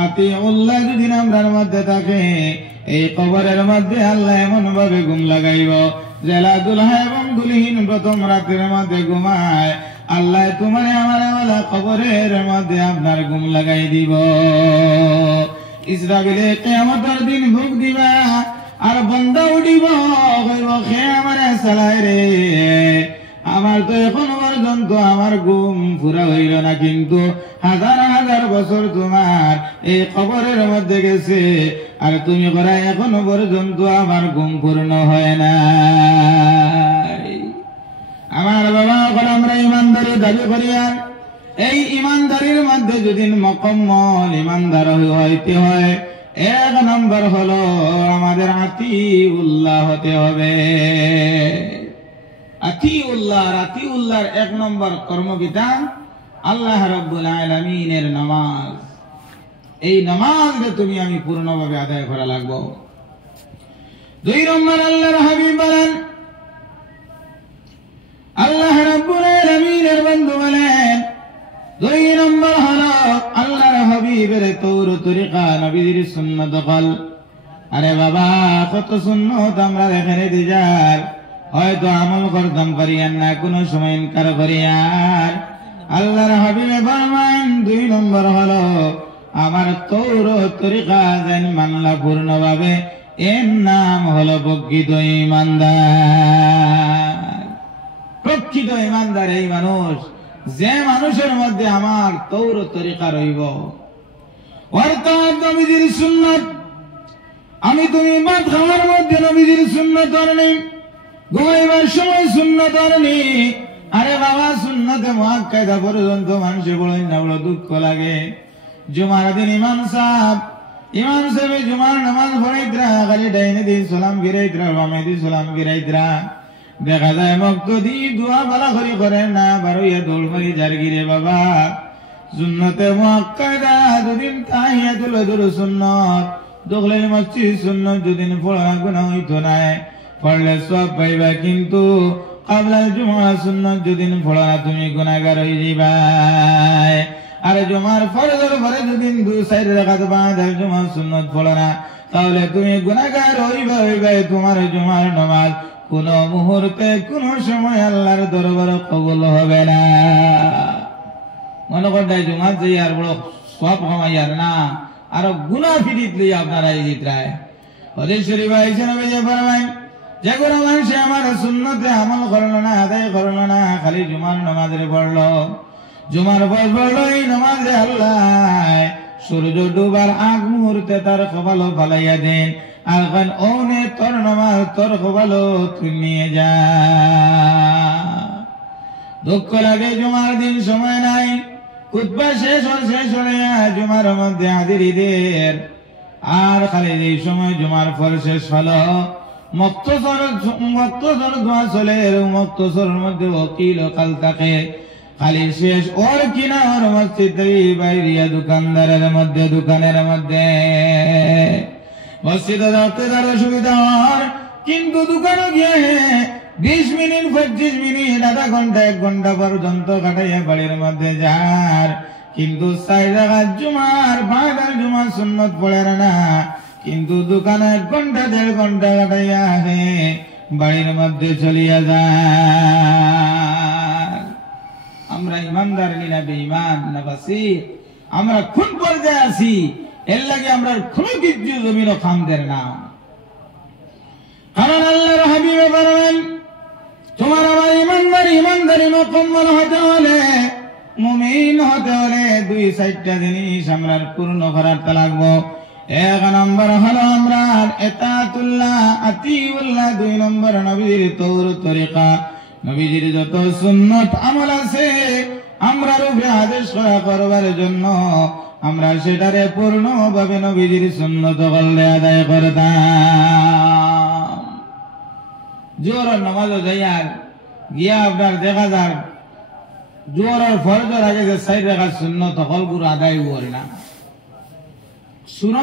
আতিউল্লাহ যদি আমরার মধ্যে থাকে, এই কবরের মধ্যে আল্লাহ এমন ভাবে ঘুম লাগাইব, জেলা দুলহা এবং দুলহীন প্রথম রাতের মধ্যে ঘুমায়, আল্লাহ তোমার আমার কবরের মধ্যে আপনার ঘুম লাগাই দিব। ইসরাফিলে কিয়ামতের দিন ভোগ দিবা, আর বান্দা উঠিব, কইব কে আমারে চালাই রে, আমার তো এখন পর্যন্ত আমার ঘুম পুরা হইল না, কিন্তু হাজার হাজার বছর তোমার এই কবরের মধ্যে গেছে, আর তুমি করা এখনো পর্যন্ত আমার ঘুম পূর্ণ হয় না। আমার বাবা এখন আমরা ইমানদারি দাবি করি, আর এই ইমানদারির মধ্যে যদি মুকম্মল ইমানদার হইতে হয়, 1 নম্বর হলো আমাদের আতিউল্লাহ হতে হবে। আতিউল্লাহর 1 নম্বর কর্মবিধান আল্লাহ রাব্বুল আলামিনের নামাজ। এই নামাজকে তুমি আমি পূর্ণভাবে আদায় করা লাগবে। 2 নম্বর আল্লাহর হাবিব বলেন, আল্লাহ রাব্বুল আলামিনের বন্ধু বলেন, 2 নম্বর হলো আল্লাহর হাবিবের তৌর তরিকা, নবীর সুন্নাত কল। আরে বাবা, কত সুন্নাত আমরা এখানে দিজার, হয়তো আমল করতাম পারি আর না, কোনো সময় ইনকার করি আর। আল্লাহর হাবিবে ফরমান 2 নম্বর হলো আমার তৌর তরিকা যেন মানলা পূর্ণভাবে, এর নাম হলো প্রকৃত ইমানদার। প্রকৃত ইমানদার এই মানুষ, যে মানুষের মধ্যে আমার তৌর তরিকা রইব, অর্থাৎ নবীজির সুন্নাত। আমি তুমি ভাত খাওয়ার মধ্যে নবীজির সুন্নাত নেই, ঘুমাইবার সময় সুন্নাত নেই। আরে বাবা, সুন্নাতে মুআক্কাদা পর্যন্ত মানুষের বড় না বড় দুঃখ লাগে। জুমার দিন ইমাম সাহেব জুমার নামাজ পড়াইতরা, খালি ডাইনে দিয়ে সালাম ফিরাইতরা, বামে দিয়ে সালাম ফিরাইতরা। দেখা যায় মুক্তি দোয়া বালা করি করেন না, বারোইয়া দৌড় মারি যার গিরে বাবা। সুন্নতে মুআক্কাদা দুদিন তাহিয়াতুল দুরুদ সুন্নাত, দখলের মসজিদ সুন্নাত দুদিন পড়া গুনাহ হইতো না, পড়লে সব পাইবা, কিন্তু কাবলাল জুমা সুন্নাত দুদিন পড়া তুমি গুনাহগার হয়ে যাইবা। আর জুমার ফরজের পরে যদি 2-4 রাকাত বাদে জুমার সুন্নাত পড়ো না তাহলে তুমি গুনাহগার হইবে তোমার জুমার নামাজ কোন মুহূর্তে কোন সময় আল্লাহর দরবারে কবুল হবে না মনে করেন জুমার যে আর বড় সব কামাইয়ার না আর গুনাহ ফিরিত লই আপনারা এই জিতরায় হাদিস শরীফ আয়েশা নবী ফরমায় যে কোন মানুষ আমার সুন্নতে আমল করলো না আদায় করলো না খালি জুমার নামাজে পড়লো জুমার পর পড়লো এই নামাজে আল্লাহ সূর্য ডুবার আগ মুহূর্তে তার কপাল ফালাইয়া দেন আর কান ওনে তোর নামাজ তোর কপাল তুই নিয়ে যা দুঃখ লাগে জুমার দিন সময় নাই খুতবা শেষ হলে জুমার মধ্যে হাজিরিদের আর খালি এই সময় জুমার পর শেষ হলো মুক্তসর দোয়া চলে মুক্তসরের মধ্যে ওকিল কাল থাকে খালি শেষ ওর কিনা ওর মসজিদ বাইরিয়া দোকানদারের মধ্যে দোকানের মধ্যে মসজিদে যাতে তার অসুবিধা হয় কিন্তু দোকানে গিয়ে 20 মিনিট 25 মিনিট আধা ঘন্টা 1 ঘন্টা পর্যন্ত কাটাইয়া বাড়ির মধ্যে যার কিন্তু 4 রাকাত জুমার বাদাল জুমার সুন্নাত পড়ে না কিন্তু দোকানে 1 ঘন্টা 1.5 ঘন্টা কাটাইয়া আসে বাড়ির মধ্যে চলিয়া যায় আমরা ইমানদার না বেঈমান না বাসি আমরা কোন পর্যায়ে আছি এর লাগে আমরা কোনো কিছু জমিনও খামদের না কারণ আল্লাহর হাবিব বলেন তোমার আমার ইমানদারি মুকম্মল হতে হলে মুমিন হতে হলে 2-4টা জিনিস আমরা পূর্ণ করাতে লাগবো 1 নম্বর হলো আমরা ইতাআতুল্লাহ আতিউল্লাহ 2 নম্বর নবীর তৌর তরিকা নবীজির যত সুন্নাত আমল আছে আমরা রূপে আদেশ করবার জন্য আমরা সেটারে পূর্ণভাবে নবীজির সুন্নাত করলে আদায় করতাম জোহরের নামাজও যাইয়ার গিয়া আপনার দেখা যাক জোহরের ফরজের আগে যে 4 রাকাত সুন্নাত হলগুলো আদায় করে না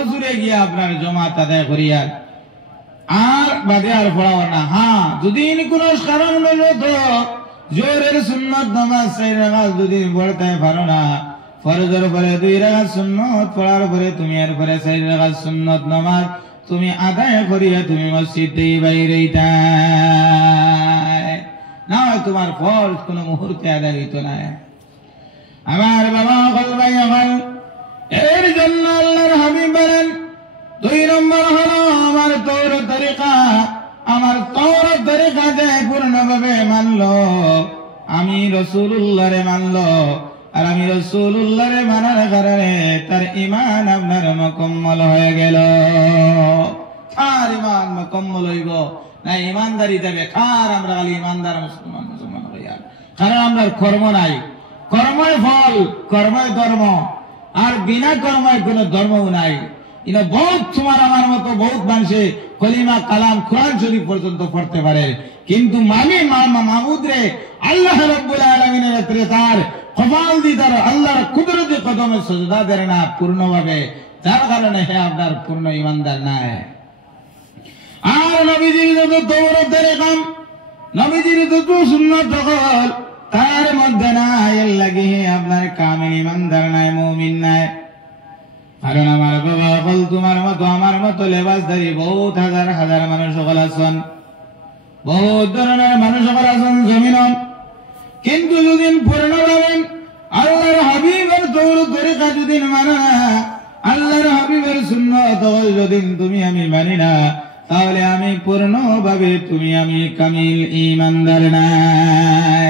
সুরে গিয়া আপনার জমাত আদায় করিয়ার আর বাদে আর পড়াও না হ্যাঁ যদি কোন কারণ হতো জোহরের সুন্নাত নামাজ 4 রাকাত যদি পড়তে পারো না ফরজের পরে 2 রাকাত সুন্নাত পড়ার পরে তুমি এর পরে 4 রাকাত সুন্নাত নামাজ তুমি আদায় করিয়া তুমি মসজিদে বাইরেইতা না তোমার ফরজ কোন মুহূর্তে আদায় হইত না আমার বাবা বল ভাই আমার এর জন্য আল্লাহর হাবিব বলেন 2 নম্বর হলো আমার তৌর তরিকা আমার তৌর তরিকাতে পূর্ণভাবে মানলো আমি রাসূলুল্লাহরে মানলো আর আমি রাসূলুল্লাহরে মানার কারণে তার ঈমান আপনার মুকম্মল হয়ে গেল আর ঈমান মুকম্মল হইব না ঈমানদারি দেবে কার আমরা খালি ঈমানদার মুসলমান হইয়া কারণ আমরা কর্ম নাই কর্মই ফল কর্মই ধর্ম আর বিনা কর্মই কোনো ধর্মও নাই ইনা বহুত তোমার আমার মতো বহুত মানুষে কলিমা কালাম কোরআন শরীফ পর্যন্ত পড়তে পারে কিন্তু মাবুদরে আল্লাহ রাব্বুল আলামিনের কাছে তার কপাল দি তার আল্লাহর কুদরতি কদমে সিজদা দেয় না পূর্ণভাবে যার কারণে হে আপনার পূর্ণ ঈমানদার নাই আর নবীজির যত দৌড়ের কাম নবীজির যত সুন্নাত হল তার মধ্যে নাই এর লাগে আপনার কামিল ঈমানদার নাই মুমিন নাই কারণ আমার বাবা বল তোমার মতো আমার মতো লেবাসধারী বহুত হাজার হাজার মানুষ সকল আছেন বহুত ধরনের মানুষ সকল আছেন জমিন কিন্তু যদি পূর্ণ পাবেন আল্লাহর হাবিবের তৌর তরিকা যদি মানা আল্লাহর হাবিবের সুন্নাত যদি তুমি আমি মানি না তাহলে আমি পূর্ণভাবে তুমি আমি কামিল ঈমানদার নাই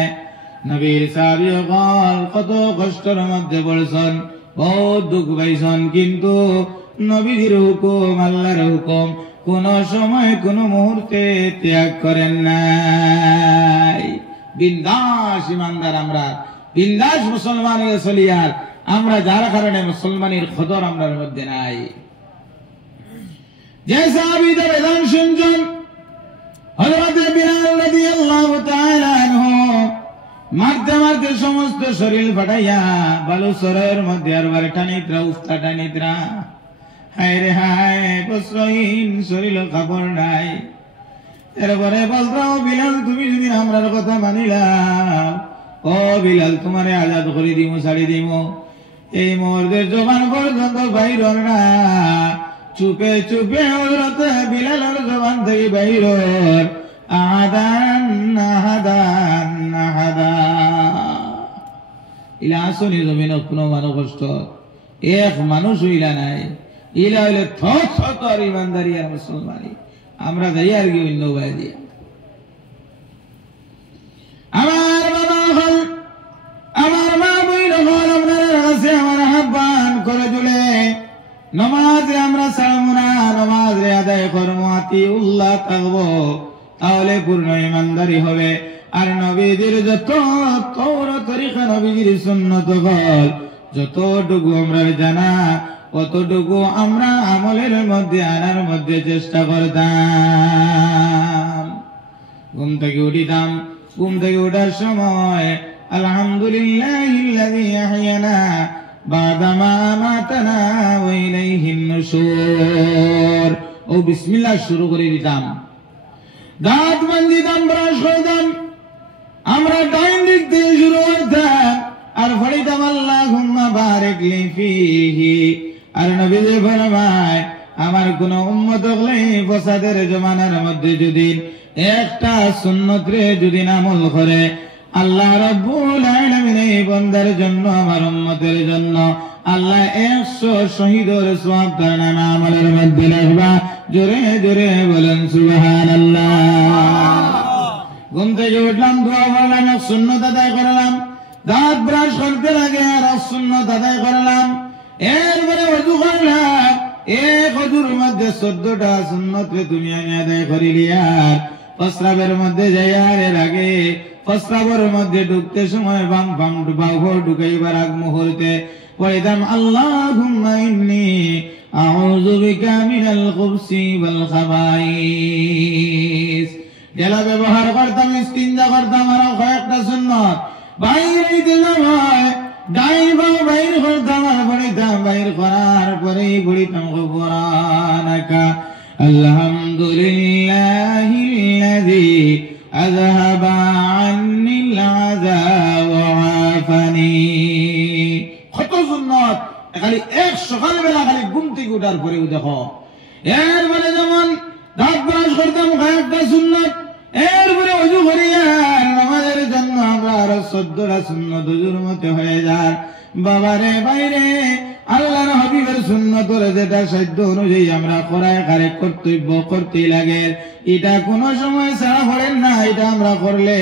নবীর সাহাবীগণ কত কষ্টের মধ্যে পড়েছেন বহুত দুঃখ পাইছেন কিন্তু নবীর হুকুম আল্লাহর হুকুম কোন সময় কোন মুহূর্তে ত্যাগ করেন নাই বিন্দাস ঈমানদার আমরা বিন্দাস মুসলমান হয়ে চলিয়ার আমরা যার কারণে মুসলমানের খদর আমরার মধ্যে নাই যে সাহাবীদের এলান শুনছেন হযরত বিলাল রাদিয়াল্লাহু তাআলা আনহু মারতে মারতে সমস্ত শরীর ফাটাইয়া বালু সরের মধ্যে আর টানিত্রা উস্তা টানিত্রা হায় রে হায় বস্ত্রহীন শরীর কাপড় নাই এরপরে বলতাম বিলাল তুমি যদি আমরার কথা মানিলাম ও বিলাল তোমারে আজাদ করে দিমু ছাড়ি দিমু এই মুহূর্তে জবান পর্যন্ত বাইর না, চুপে চুপে হযরত বিলালের জবান থেকে বাইর আহাদান আহাদান আহাদান। ইলা আসনি জমিন কোনো মানুষ কষ্ট এক মানুষ হইলা নাই, ইলা হইলে থত আর ইমানদারি আর মুসলমানি। আমরা যাই আর কি অন্য ভাই দিয়া আমার বাবা হল আমার মা বইল হল আপনার কাছে আমার আহ্বান করে দিলে নমাজ রে আমরা ছাড়বো না, নমাজ রে আদায় করবো, আতিউল্লাহ থাকবো, তাহলে পূর্ণ ইমানদারি হবে। আর নবীজির যত তৌর তরিকা নবীজির সুন্নত হল যতটুকু আমরা জানা অতটুকু আমরা আমলের মধ্যে আনার মধ্যে চেষ্টা করতাম। ঘুম থেকে উঠিতাম, ঘুম থেকে ওঠার সময় আলহামদুলিল্লাহিল্লাযী আহইয়ানা বাদামা আমাতানা ওয়া ইলাইহিন নুশুর ও বিসমিল্লাহ শুরু করে দিতাম। দাঁত মানজিতাম, ব্রাশ করতাম, আমরা ডাইন দিক থেকে শুরু করতাম আর পড়িতাম আল্লাহুম্মা বারিক লি ফীহি। আর নবীজি ফরমায় আমার কোন উম্মত হলে ফসাদের জমানার মধ্যে যদি একটা সুন্নত রে যদি আমল করে আল্লাহ রাব্বুল আলামিন এই বান্দার জন্য আমার উম্মতের জন্য আল্লাহ 100 শহীদের সওয়াব তার নামে আমলের মধ্যে লিখবা। জোরে জোরে বলেন সুবহানাল্লাহ। ঘুম থেকে উঠলাম, দোয়া পড়লাম, সুন্নত আদায় করলাম, দাঁত ব্রাশ করতে লাগে আর সুন্নত আদায় করলাম, এরপরে ওযু করলাম। এক ওযুর মধ্যে 14টা সুন্নত তুমি আমি আদায় করিলি। আর প্রস্রাবের মধ্যে যাই আর এর আগে প্রস্রাবের মধ্যে ঢুকতে সময় বাম বাম বাহু ঢুকাইবার আগ মুহূর্তে পড়িতাম আল্লাহুম্মা ইন্নী আউযু বিকা মিনাল খুবসি ওয়াল খাবাইস। জেলা ব্যবহার করতাম, ইস্তিনজা করতাম, আর কয়েকটা সুন্নত বাইরে দিলাম হয় ডাইন বাম বাইর করতাম আর পড়িতাম, বাইর করার পরেই পড়িতাম কুরআনাকা আলহামদুলিল্লাহিল্লাযী আযহাবা আন্নিল আযা ওয়া আফানি। কত সুন্নত খালি এক সকালবেলা খালি ঘুম থেকে উঠার পরেও দেখো। এরপরে যেমন দাঁত ব্রাশ করতাম, কয়েকটা সুন্নত, এরপরে ওযু করিয়া নামাজের জন্য আমরা আরো 14টা সুন্নত ওযুর মধ্যে হয়ে যায়। বাবারে বাইরে আল্লাহর হাবিবের সুন্নতের যেটা সাধ্য অনুযায়ী আমরা করায় কারে কর্তব্য করতেই লাগে, এটা কোন সময় ছাড়া পড়েন না। এটা আমরা করলে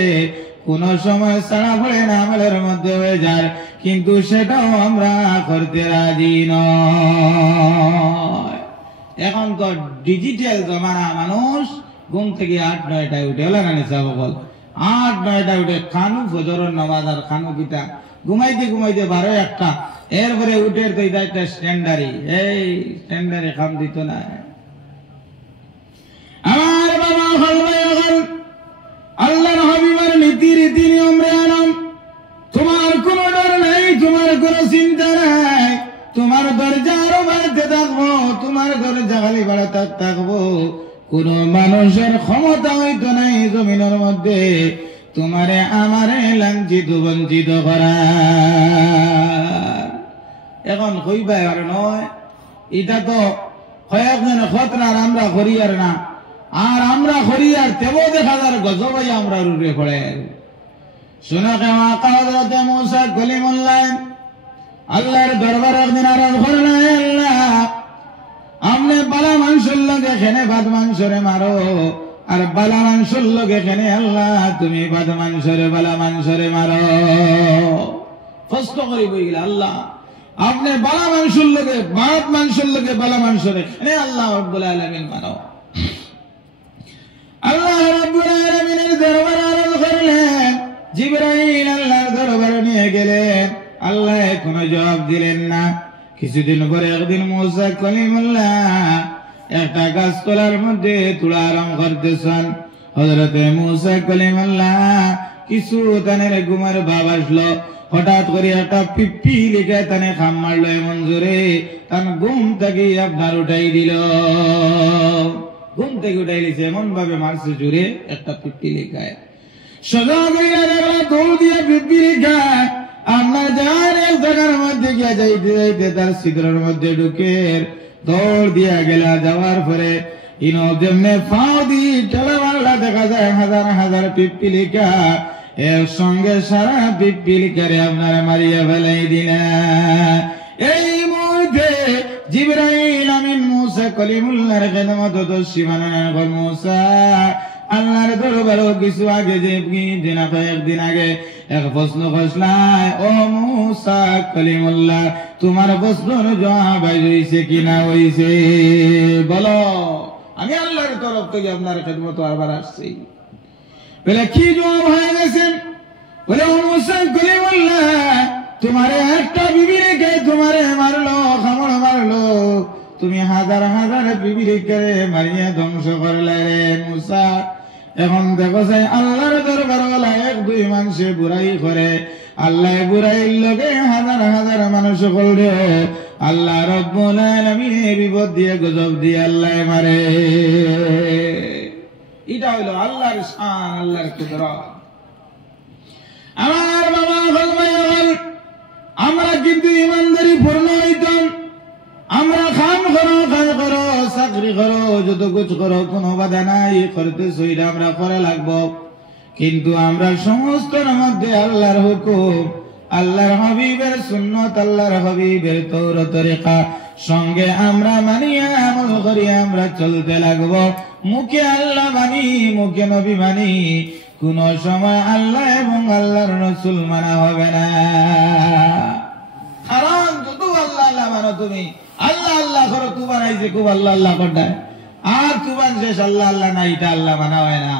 কোন সময় ছাড়া পড়ে না, আমলের মধ্যে হয়ে যায়, কিন্তু সেটাও আমরা করতে রাজি নয়। এখন তো ডিজিটাল জমানা, মানুষ ঘুম থেকে 8-9টায় উঠে হলো না নিসা বল 8-9টায় উঠে খানু ফজরের নামাজ আর খানু কিতা ঘুমাইতে ঘুমাইতে 12-1টা, এরপরে উঠে তো এটা একটা স্ট্যান্ডারি, এই স্ট্যান্ডারি কাম দিত না। আমার বাবা আল্লাহর হাবিবের নীতি রীতি নিয়ম রে আনম। তোমার কোনো ডর নাই, তোমার কোনো চিন্তা নাই, তোমার দরজা আরো বাড়তে থাকবো, তোমার দরজা খালি বাড়াতে থাকবো। কোন মানুষের ক্ষমতা হইতো নাই জমিনের মধ্যে তোমারে আমারে লাঞ্ছিত বঞ্চিত করা। এখন কইবা আর নয়, এটা তো কয়েকজন খতরার আমরা করি আর না, আর আমরা করি আর তেবো দেখা যার গজবাই আমরা রূপে পড়ে। শুনে কেমা হযরতে মূসা কলিমুল্লাহ আল্লাহর দরবারে একদিন আরজ করলেন, আল্লাহ আমনে বালা মানুষের লোক এখানে বাদ মানুষরে মারো, আর বালা মানুষের লোক এখানে আল্লাহ তুমি বাদ মানুষরে বালা মানুষরে মারো। কষ্ট করি বইলা আল্লাহ আপনি বালা মানুষের লোকে বাদ মানুষের লোকে বালা মানুষরে এখানে আল্লাহ রব্বুল আলামিন মারো। আল্লাহ রব্বুল আলামিনের দরবারে আরজ করলেন, জিবরাইল আল্লাহর দরবারে নিয়ে গেলেন, আল্লাহ কোনো জবাব দিলেন না। কিছুদিন পরে একদিন মূসা কলিমুল্লাহ একটা গাছতলার মধ্যে তুলা আরাম করতেছেন। হযরতে মূসা কলিমুল্লাহ কিছু তানের ঘুমের ভাব আসলো, হঠাৎ করে একটা পিপ্পি লিখে তানে খাম মারলো এমন জোরে, তান ঘুম থেকে আপনার উঠাই দিল। ঘুম থেকে উঠাই দিছে এমন ভাবে মারছে জোরে, একটা পিপ্পি লিখায় সোজা করিয়া দেখলা দৌড় দিয়া পিপ্পি লিখায় আপনার যার এক জায়গার মধ্যে গিয়া যাইতে যাইতে তার ছিদ্রের মধ্যে ঢুকে দৌড় দিয়া গেলা, যাওয়ার পরে ইনো যেমনে ফাও দি ঠেলা মারলা দেখা যায় হাজার হাজার পিপিলিকা, এর সঙ্গে সারা পিপিলিকারে আপনারা মারিয়া ফেলাই দিলা। এই মুহূর্তে জিবরাইল আমিন মুসা কলিমুল্লাহর খেদমত দর্শী বানানোর পর মুসা আল্লাহর দরবারও কিছু আগে যে একদিন আগে এক প্রশ্ন করলাম, ও মুসা কলিমুল্লাহ তোমার প্রশ্নের জবাব হইছে কিনা হইছে বলো, আমি আল্লাহর তরফ থেকে আপনার খেদমত আবার আসছি। বলে কি জবাব হয়ে গেছেন? বলে ও মুসা কলিমুল্লাহ তোমারে একটা বিবি রেখে তোমারে মারলো, খামড় মারলো, তুমি হাজার হাজার বিবি রেখে মারিয়া ধ্বংস করলে রে মুসা। এখন দেখো যাই আল্লাহর দরবারওয়ালা এক দুই মানুষে বুড়াই করে, আল্লাহ বুড়াইর লগে হাজার হাজার মানুষ করলে আল্লাহ রব্বুল আলামিন বিপদ দিয়ে গজব দিয়ে আল্লাহ মারে। এটা হইল আল্লাহর শান, আল্লাহর কুদরত। আমার বাবা হল ভাই, আমরা কিন্তু ইমানদারি পূর্ণ হইতাম, আমরা খাম করো চাকরি করো যত কিছু করো কোনো বাধা নাই, করতে সইটা আমরা করা লাগবো, কিন্তু আমরা সমস্ত মধ্যে আল্লাহর হুকুম, আল্লাহর হাবিবের সুন্নত, আল্লাহর হাবিবের তৌর তরিকা সঙ্গে আমরা মানিয়া আমল করি আমরা চলতে লাগবো। মুখে আল্লাহ মানি, মুখে নবী মানি, কোন সময় আল্লাহ এবং আল্লাহর রাসূল মানা হবে না। কারণ যত আল্লাহ আল্লাহ মানো তুমি, আল্লাহ আল্লাহ করো, তোমার আইছে খুব আল্লাহ আল্লাহ করতে, আর তোমার শেষ আল্লাহ আল্লাহ না, এটা আল্লাহ মানা হয় না।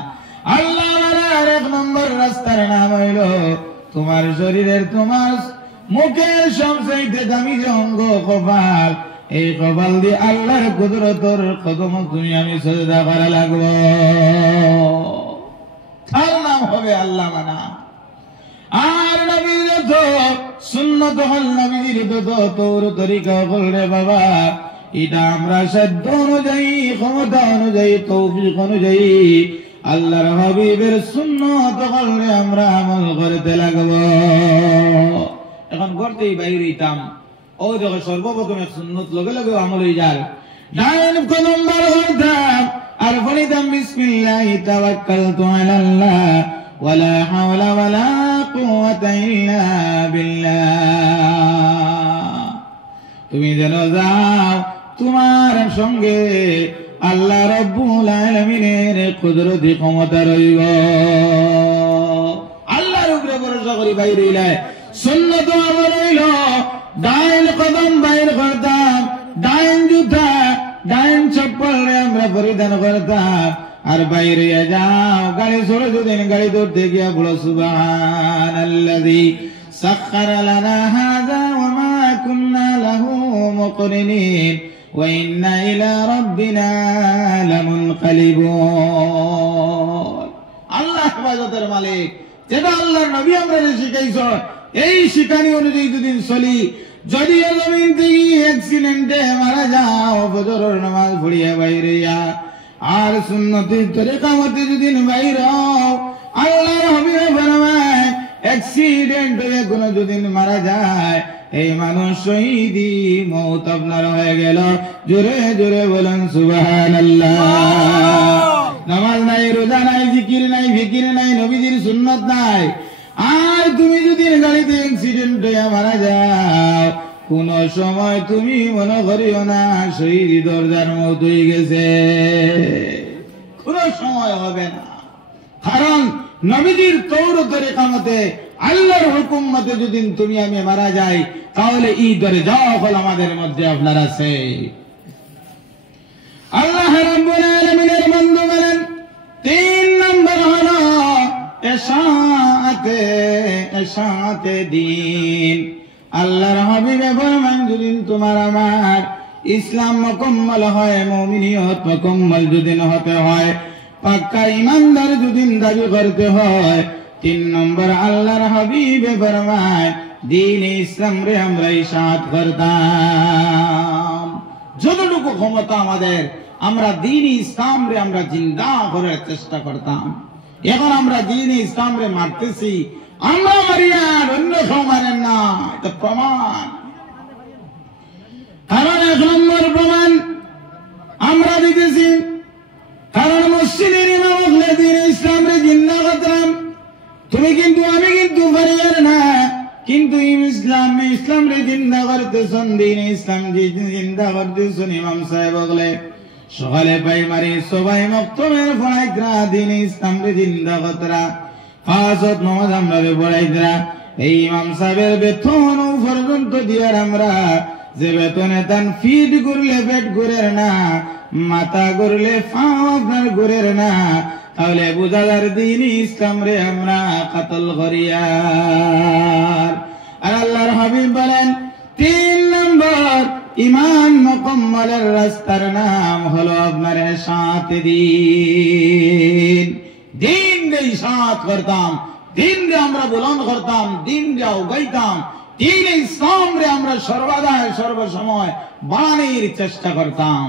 আল্লাহ মানার এক নম্বর রাস্তার নাম হইল তোমার শরীরের, তোমার মুখের সবচাইতে দামি যে অঙ্গ কপাল, এই কপাল দিয়ে আল্লাহর কুদরতের কদম তুমি আমি সাজদা করা লাগবো, তার নাম হবে আল্লাহ মানা। আর নবীর যত সুন্নত হল, নবীর যত তৌর তরিকা হল রে বাবা, এটা আমরা সাধ্য অনুযায়ী, ক্ষমতা অনুযায়ী, তৌফিক অনুযায়ী আল্লাহর হাবিবের সুন্নত হলে আমরা আমল করতে লাগব। এখন করতেই বাইরে হইতাম, ও যখন সর্বপ্রথম এক সুন্নত লগে লগে আমল হয়ে যায়, ডাইন কদম বার করতাম আর বলিতাম বিসমিল্লাহি তাওয়াক্কালতু আলাল্লাহ ওয়ালা হাওলা ওয়ালা কুওয়াতা ইল্লা বিল্লাহ। তুমি যেন যাও তোমার সঙ্গে আল্লাহ রব্বুল আলামিনের কুদরতি ক্ষমতা রইব, আল্লাহর উপরে ভরসা করি বাইরে হইলে সুন্নত আমল হইল ডাইন কদম বাইর করতাম, ডাইন জুতা ডাইন চপ্পল আমরা পরিধান করতাম, আর বাইরে যাও গাড়ি চড়ে যদি গাড়ি ধরতে গিয়া বলো সুবহানাল্লাযী সাখখারা লানা হাযা ওয়া মা কুন্না লাহু মুকরিনিন ওয়া ইন্না ইলা রাব্বিনা লামুনকালিবুন। আল্লাহ হেফাজতের মালিক, যেটা আল্লাহর নবী আমরা শিখাইছ, এই শিখানি অনুযায়ী দুদিন চলি, যদি জমিন থেকে অ্যাক্সিডেন্টে মারা যাও ফজরের নামাজ পড়িয়া বাইরে আর সুন্নতি তরিকা মতে যদি বাইরে আল্লাহর হাবিব ফরমায় অ্যাক্সিডেন্ট হয়ে কোন যদি মারা যায় এই মানুষ শহীদি মওত আপনার হয়ে গেল। জোরে জোরে বলেন সুবহানাল্লাহ। নামাজ নাই, রোজা নাই, জিকির নাই, ফিকির নাই, নবীজির সুন্নত নাই, আর তুমি যদি গাড়িতে অ্যাক্সিডেন্ট হয়ে মারা যাও কোন সময় তুমি মনে করিও না শহীদ দরজার মত হয়ে গেছে, কোন সময় হবে না। কারণ নবীজির তৌর তরিকা মতে আল্লাহর হুকুম মতে যদি তুমি আমি মারা যাই তাহলে এই দরজা হল আমাদের মধ্যে আপনার আছে। আল্লাহ রাব্বুল আলামিনের বন্ধু বলেন 3 নম্বর হলো এশাআতে দ্বীন। আল্লাহর হাবিবে ফরমান যদি তোমার আমার ইসলাম মুকম্মল হয়, মুমিনিয়ত মুকম্মল যদি হতে হয়, পাক্কা ইমানদার যদি দাবি করতে হয়, 3 নম্বর আল্লাহর হাবিবে ফরমান দ্বীন ইসলাম রে আমরা ইশাআত করতাম। যতটুকু ক্ষমতা আমাদের আমরা দ্বীন ইসলাম রে আমরা জিন্দা করার চেষ্টা করতাম। এখন আমরা দ্বীন ইসলাম রে মারতেছি, আমরা মারি আর অন্য কেউ মারেন না, এটা প্রমাণ। কারণ 1 নম্বর প্রমাণ আমরা দিতেছি, কারণ মসজিদের ইমাম হলে দিন ইসলামরে জিন্দা করতাম, তুমি কিন্তু আমি কিন্তু পারিয়ার না, কিন্তু ইসলামরে জিন্দা করতেছেন, দিন ইসলাম জিন্দা করতেছেন ইমাম সাহেব হলে সকালে প্রাইমারি সবাই মক্তবের পড়াইতরা, দিন ইসলামরে জিন্দা করতরা, ফাজত নামাজ আমরা পড়াইতরা। এই ইমাম সাহেবের বেতন পর্যন্ত দিয়ার আমরা, যে বেতনে তান ফিট করলে পেট ঘুরের না, মাথা ঘুরলে পাও আপনার ঘুরের না, তাহলে বুঝা যার দিন ইসলাম রে আমরা কাতল করিয়ার। আর আল্লাহর হাবিব বলেন 3 নম্বর ইমান মুকম্মলের রাস্তার নাম হলো আপনার সাত দিন। দিন রে সাত করতাম, দিন রে আমরা বুলন্দ করতাম, দিন রে উগাইতাম, দিন ইসলাম রে আমরা সর্বদা সর্বসময় বানানোর চেষ্টা করতাম।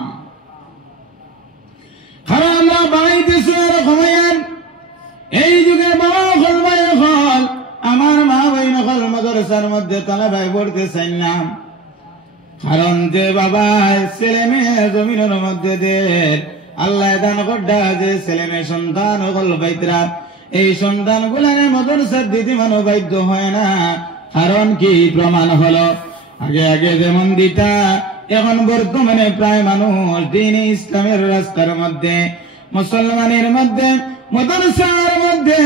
কারণ আমরা বানাইতেছি এরকম, এই যুগে বাবা হল ভাই হল, আমার মা বই নকল মাদ্রাসার মধ্যে তালাবাই পড়তে চাই না। কারণ যে বাবা ছেলে মেয়ে জমিনের মধ্যে দেন আল্লাহ দান করডা, যে ছেলে মেয়ে সন্তান হল বাইতরা, এই সন্তান গুলার মাদ্রাসার দিতে মানুষ বাধ্য হয় না। কারণ কি প্রমাণ হলো, আগে আগে যেমন দিতা, এখন বর্তমানে প্রায় মানুষ দিন ইসলামের রাস্তার মধ্যে, মুসলমানের মধ্যে, মাদ্রাসার মধ্যে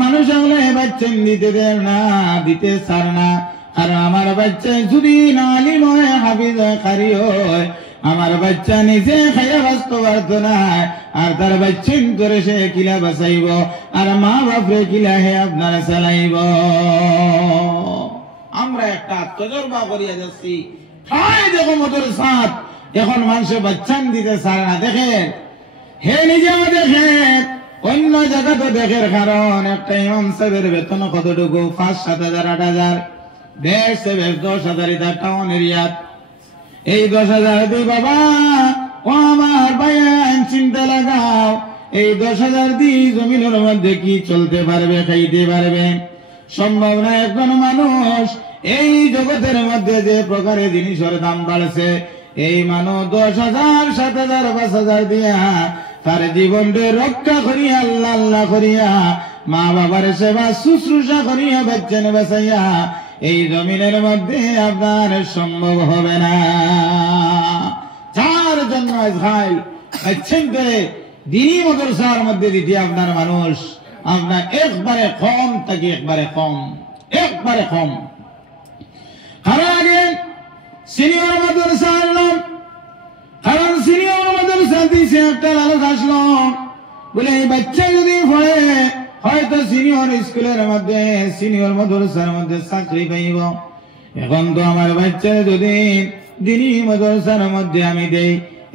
মানুষ হলে বাচ্চা দিতে দেন না, দিতে চার না। কারণ আমার বাচ্চা যদি আলিম হয়, হাফিজ হয়, কারি হয়, আমার বাচ্চা নিজে খাইয়া বাঁচতে পারত না, আর তার বাচ্চা ধরে সে কিলা বাঁচাইব, আর মা বাপরে কিলা হে আপনারা চালাইব। আমরা একটা তজরবা করিয়া যাচ্ছি, দেখো মাদ্রাসাত এখন মানুষে বাচ্চা দিতে চায় না। দেখেন হে নিজেও দেখেন, অন্য জায়গা তো দেখের। কারণ একটা ইমাম সাহেবের বেতন কতটুকু? 5-7 হাজার 8 হাজার, দেশ 10,000 এটা টাউন এরিয়াত। এই 10,000 দিই বাবা, ও আমার ভাইয়ান চিন্তা লাগাও, এই 10,000 দিই জমিনের মধ্যে কি চলতে পারবে, খাইতে পারবে? সম্ভব না। একজন মানুষ এই জগতের মধ্যে যে প্রকারে জিনিসের দাম বাড়ছে, এই মানুষ 10,000 7,000 5,000 দিয়া তার জীবনকে রক্ষা করিয়া আল্লাহ আল্লাহ করিয়া মা বাবার সেবা শুশ্রূষা করিয়া বাচ্চান বাঁচাইয়া এই জমিনের মধ্যে আপনার সম্ভব হবে না। যার জন্য ভাই বাচ্চান করে দিনই মাদ্রাসার মধ্যে দিতে আপনার মানুষ আপনার একবারে কম থাকি, একবারে কম, একবারে কম। কারণ আগে সিনিয়র মাদ্রাসা আনলাম, কারণ সিনিয়র মাদ্রাসা দিয়েছে একটা লালচ আসলো, বলে এই বাচ্চা যদি পড়ে হয়তো সিনিয়র স্কুলের মধ্যে, সিনিয়র মাদ্রাসার মধ্যে চাকরি পাইব। এখন তো আমার বাচ্চা যদি দিনী মাদ্রাসার মধ্যে আমি দেই,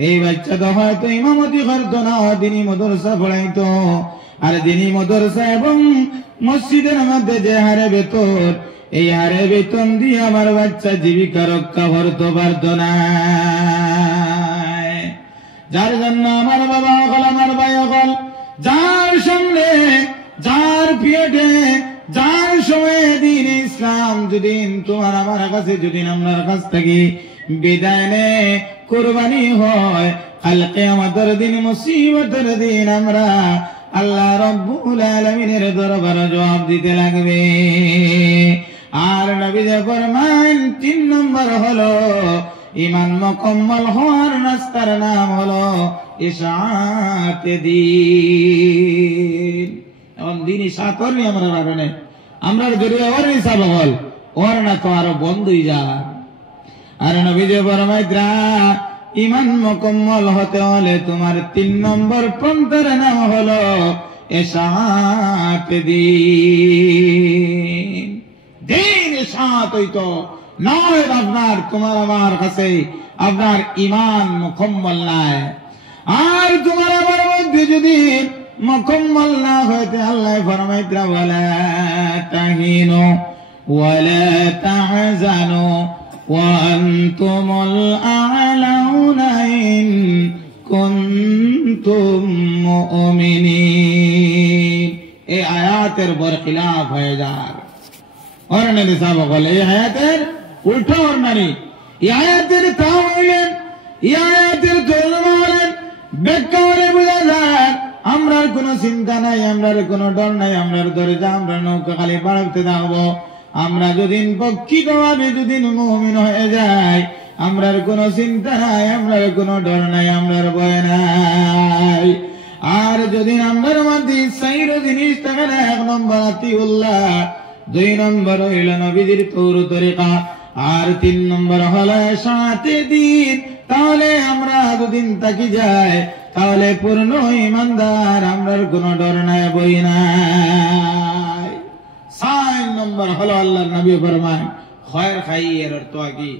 এই বাচ্চা তো হয়তো ইমামতি করতো না, দিনী মাদ্রাসা পড়াইতো। আর দিনী মাদ্রাসা এবং মসজিদের মধ্যে যে হারে বেতন, এই হারে বেতন দিয়ে আমার বাচ্চা জীবিকা রক্ষা করতে পারত না। যার জন্য আমার বাবা হল, আমার ভাই হল, যার সামনে, যার পিয়েটে, যার সময়ে দিন ইসলাম যদি তোমার আমার কাছে, যদি আপনার কাছ থেকে বিদায় নে কুরবানি হয়, কালকে আমাদের দিন, মুসিবতের দিন আমরা আল্লাহ রব্বুল আলামিনের দরবারে জবাব দিতে লাগবে। আর নবী যে ফরমান 3 নম্বর হলো ঈমান মুকম্মল হওয়ার রাস্তার নাম হলো ইশাআত দ্বীন। এখন দিন ইশাআত করনি আমরা রাখনে, আমরা জরিয়া ওর হিসাব হল ওর না তো আরো বন্ধই যা। আর নবী যে ফরমাইতরা ঈমান মুকম্মল হতে হলে তোমার 3 নম্বর পন্থার নাম হলো ইশাআত দ্বীন। দিন ইশাআত হইতো নয় আপনার, তোমার আমার কাছে আপনার ঈমান মুকম্মল নাই। আর তোমার আমার মধ্যে যদি মুকম্মল না হইতে আল্লাহ ফরমাইতরা ওয়ালা তাহিনু ওয়ালা তাহজানু ওয়া আনতুমুল আ'লাউনা ইন কুনতুম মুমিনিন। এই আয়াতের বরখিলাফ হয়ে যায়। অরণে সাহাবা বলে এই আয়াতের উল্টা অর্ণানি এই আয়াতের তাও হইলেন এই আয়াতের তর্জমা হলেন ব্যাখ্যা হলে বোঝা যায় আমরার কোনো চিন্তা নাই, আমরার কোনো ডর নাই, আমরার দরজা আমরা নৌকা খালি পাড়াতে থাকবো। আমরা যদি প্রকৃতভাবে যদি মুমিন হয়ে যাই আমরার কোনো চিন্তা নাই, আমরার কোনো ডর নাই, আমরার ভয় নাই। আর যদি আমরার মধ্যে চাইর জিনিস থাকে না, 1 নম্বর আতিউল্লাহ, 2 নম্বর হইল নবীজির তৌর তরিকা, আর 3 নম্বর হলো সাথে দিন, তাহলে আমরা দুদিন থাকি যায় তাহলে পূর্ণ ইমানদার, আমরার কোনো ডর নাই, ভয় নাই। 4 নম্বর হলো আল্লাহর নবী ফরমান খয়র খাই, এর অর্থ কি?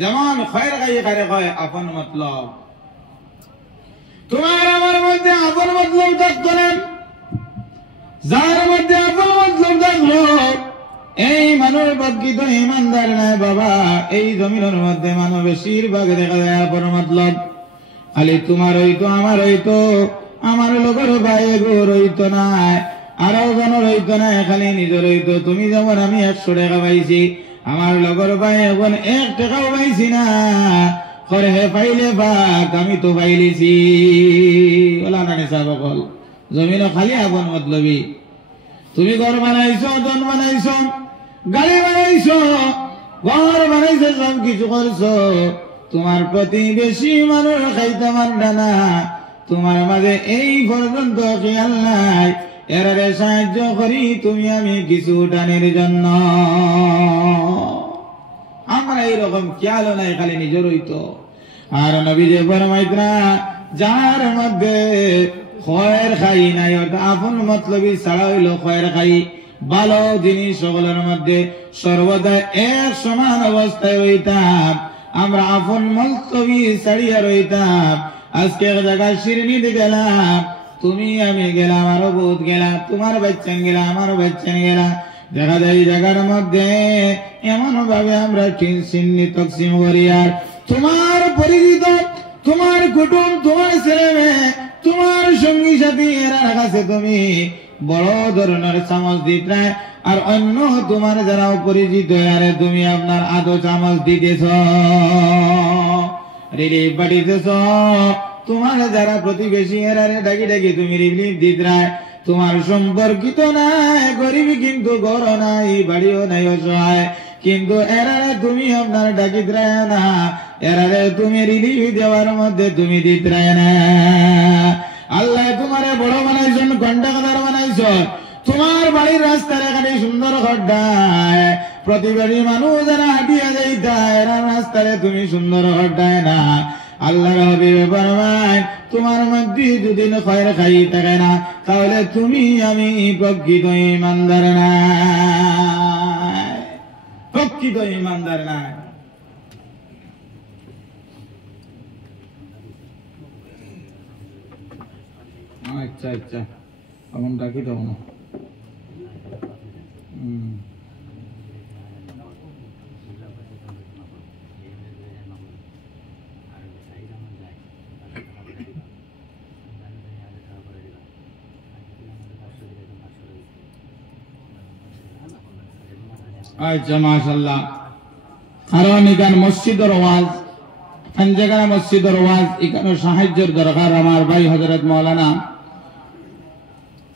যেমন খয়র খাই কারে কয় আপন মতলব। তোমার আমার মধ্যে আপন মতলব থাকতো না, যার মধ্যে আপন মতলব থাকলো এই মানুষ প্রকৃত ইমানদার নাই বাবা। এই জমিনের মধ্যে মানুষ বেশিরভাগ দেখা যায় আপন মতলব, খালি তোমার হইতো আমার হইতো, আমার লোকের বাইরে গোর হইতো না, আরো জনের হইতো না, খালি নিজের হইতো। তুমি যেমন আমি 100 টাকা পাইছি, আমার লগর ভাই এখন 1 টাকাও পাইছি না, করে হে পাইলে বাক আমি তো পাইলিছি। ওলা নানি সাহেব বল জমিন খালি আপন মতলবী। তুমি ঘর বানাইছো, দন বানাইছো, গাড়ি বানাইছো, ঘর বানাইছো, সব কিছু করছো, তোমার প্রতি বেশি মানুষ খাইতে পারবে না, তোমার মাঝে এই পর্যন্ত খেয়াল নাই এরারে সাহায্য করি তুমি আমি কিছু টানের জন্য। আমরা এইরকম খেয়াল নাই, খালি নিজের হইতো। আর নবী যে ফরমাইতরা যার মধ্যে খয়ের খাই নাই, অর্থাৎ আপন মতলবী ছাড়া হইল খয়ের খাই, ভালো জিনিস সকলের মধ্যে সর্বদা এক সমান অবস্থায় রইতাম, আমরা আপন মতলবী ছাড়িয়া রইতাম। আজকে এক জায়গায় শিরনিতে গেলাম, তুমি আমি গেলাম, আরো বহুত গেলাম, তোমার বাচ্চান গেলাম, আমার বাচ্চান গেলাম, দেখা যায় এই জায়গার মধ্যে এমন ভাবে আমরা চিহ্নি তকসিম করি, আর তোমার পরিচিত, তোমার কুটুম, তোমার ছেলে মেয়ে, তোমার সঙ্গী সাথী এরা কাছে তুমি বড় ধরনের চামচ দিতে, আর অন্য তোমার যারা পরিচিত আরে তুমি আপনার আদো চামচ দিতেছ, রিলিফ বাড়িতেছ। তোমার যারা প্রতিবেশী এরারে ডাকি ডাকি তুমি রিলিফ দিতে, তোমার সম্পর্কিত নাই, গরিব কিন্তু ঘর নাই, বাড়িও নাই, অসহায়, কিন্তু এরারে তুমি আপনার ডাকিত না, এরারে তুমি রিলিফ দেওয়ার মধ্যে তুমি দিত না। আল্লাহ তোমারে বড় বানাইছেন, ঘন্টাকার বানাইছ, তোমার বাড়ির রাস্তার এখানে সুন্দর গড্ডায় প্রতিবারই মানুষ যারা হাঁটিয়া যাইতা এরা রাস্তারে তুমি সুন্দর গড্ডায় না। আল্লাহর হাবিব ফরমায় তোমার মধ্যে যদি খয়র খাই থাকে না, তাহলে তুমি আমি প্রকৃত ইমানদার না, প্রকৃত ইমানদার না। আচ্ছা আচ্ছা এখন ডাকি তখন আচ্ছা মাশাআল্লাহ। কারণ এখানে মসজিদের ওয়াজ, যেখানে মসজিদের ওয়াজ এখানে সাহায্যের দরকার। আমার ভাই হযরত মাওলানা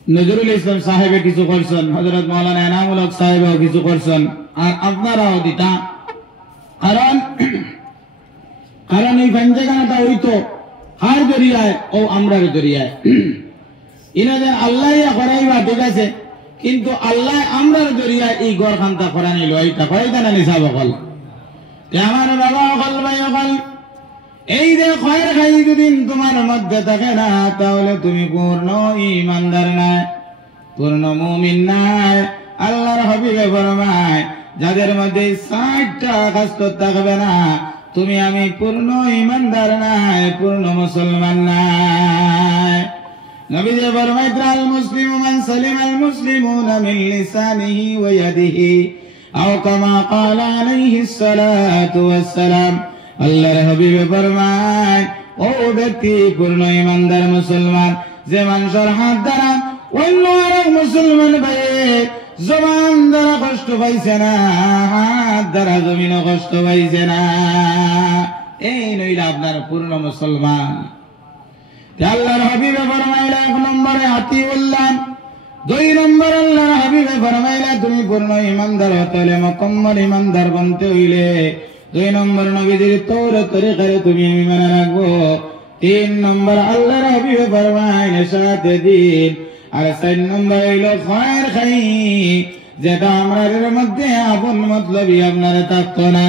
নজরুল ইসলাম সাহেবে কিছু করছেন, হযরত মাওলানা এনামুল হক সাহেবেও কিছু করছেন, আর আপনারাও দিতা। কারণ এই পাঞ্জাগানাটা হইতো হার দরিয়ায় ও আমরার দরিয়ায়, ইনাদের আল্লাহ করাইবা ঠিক আছে, কিন্তু আল্লাহ আমরার দরিয়ায় এই গড় খান্তা করা নিল, এইটা করাইতা না নিশা বকল। আমার বাবা অকল ভাই অকল, এই যে খয়ের খাই দুদিন তোমার মধ্যে থাকে না, তাহলে তুমি পূর্ণ ইমানদার নাই, পূর্ণ মুমিন নাই। আল্লাহর হাবিবে ফরমায় যাদের মধ্যে 60টা কাজ থাকবে না, তুমি আমি পূর্ণ ইমানদার নাই, পূর্ণ মুসলমান নাই। নবী যে ফরমাইতেন আল মুসলিমু মান সালিমাল মুসলিমুনা মিন লিসানিহি ওয়া ইয়াদিহি আও কামা ক্বালা আলাইহিস সালাতু ওয়াস সালাম। আল্লাহর হাবিবে ফরমায় ও ব্যক্তি পূর্ণ ইমানদার মুসলমান যে মানুষের হাত দ্বারা অন্য আরেক মুসলমান ভাইয়ের জবান দ্বারা কষ্ট পাইছে না, হাত দ্বারা জমিনও কষ্ট পাইছে না। এই নইলে আপনার পূর্ণ মুসলমান। আল্লাহর হাবিবে ফরমাইলা 1 নম্বরে আতিউল্লাহ, 2 নম্বর আল্লাহর হাবিবে ফরমাইলা তুমি পূর্ণ ঈমানদার হতে হলে, মুকম্মল ঈমানদার বনতে হইলে 2 নম্বর নবীদের তওরাত তরিকারে তুমি ঈমান রাখবো। 3 নম্বর আল্লাহর হাবিবে ফরমাইলা সাথে দিন। আর 4 নম্বর হইলো খায়ের খাই, যেটা আমাদের মধ্যে আপন মতলবি আপনারা থাকতো না।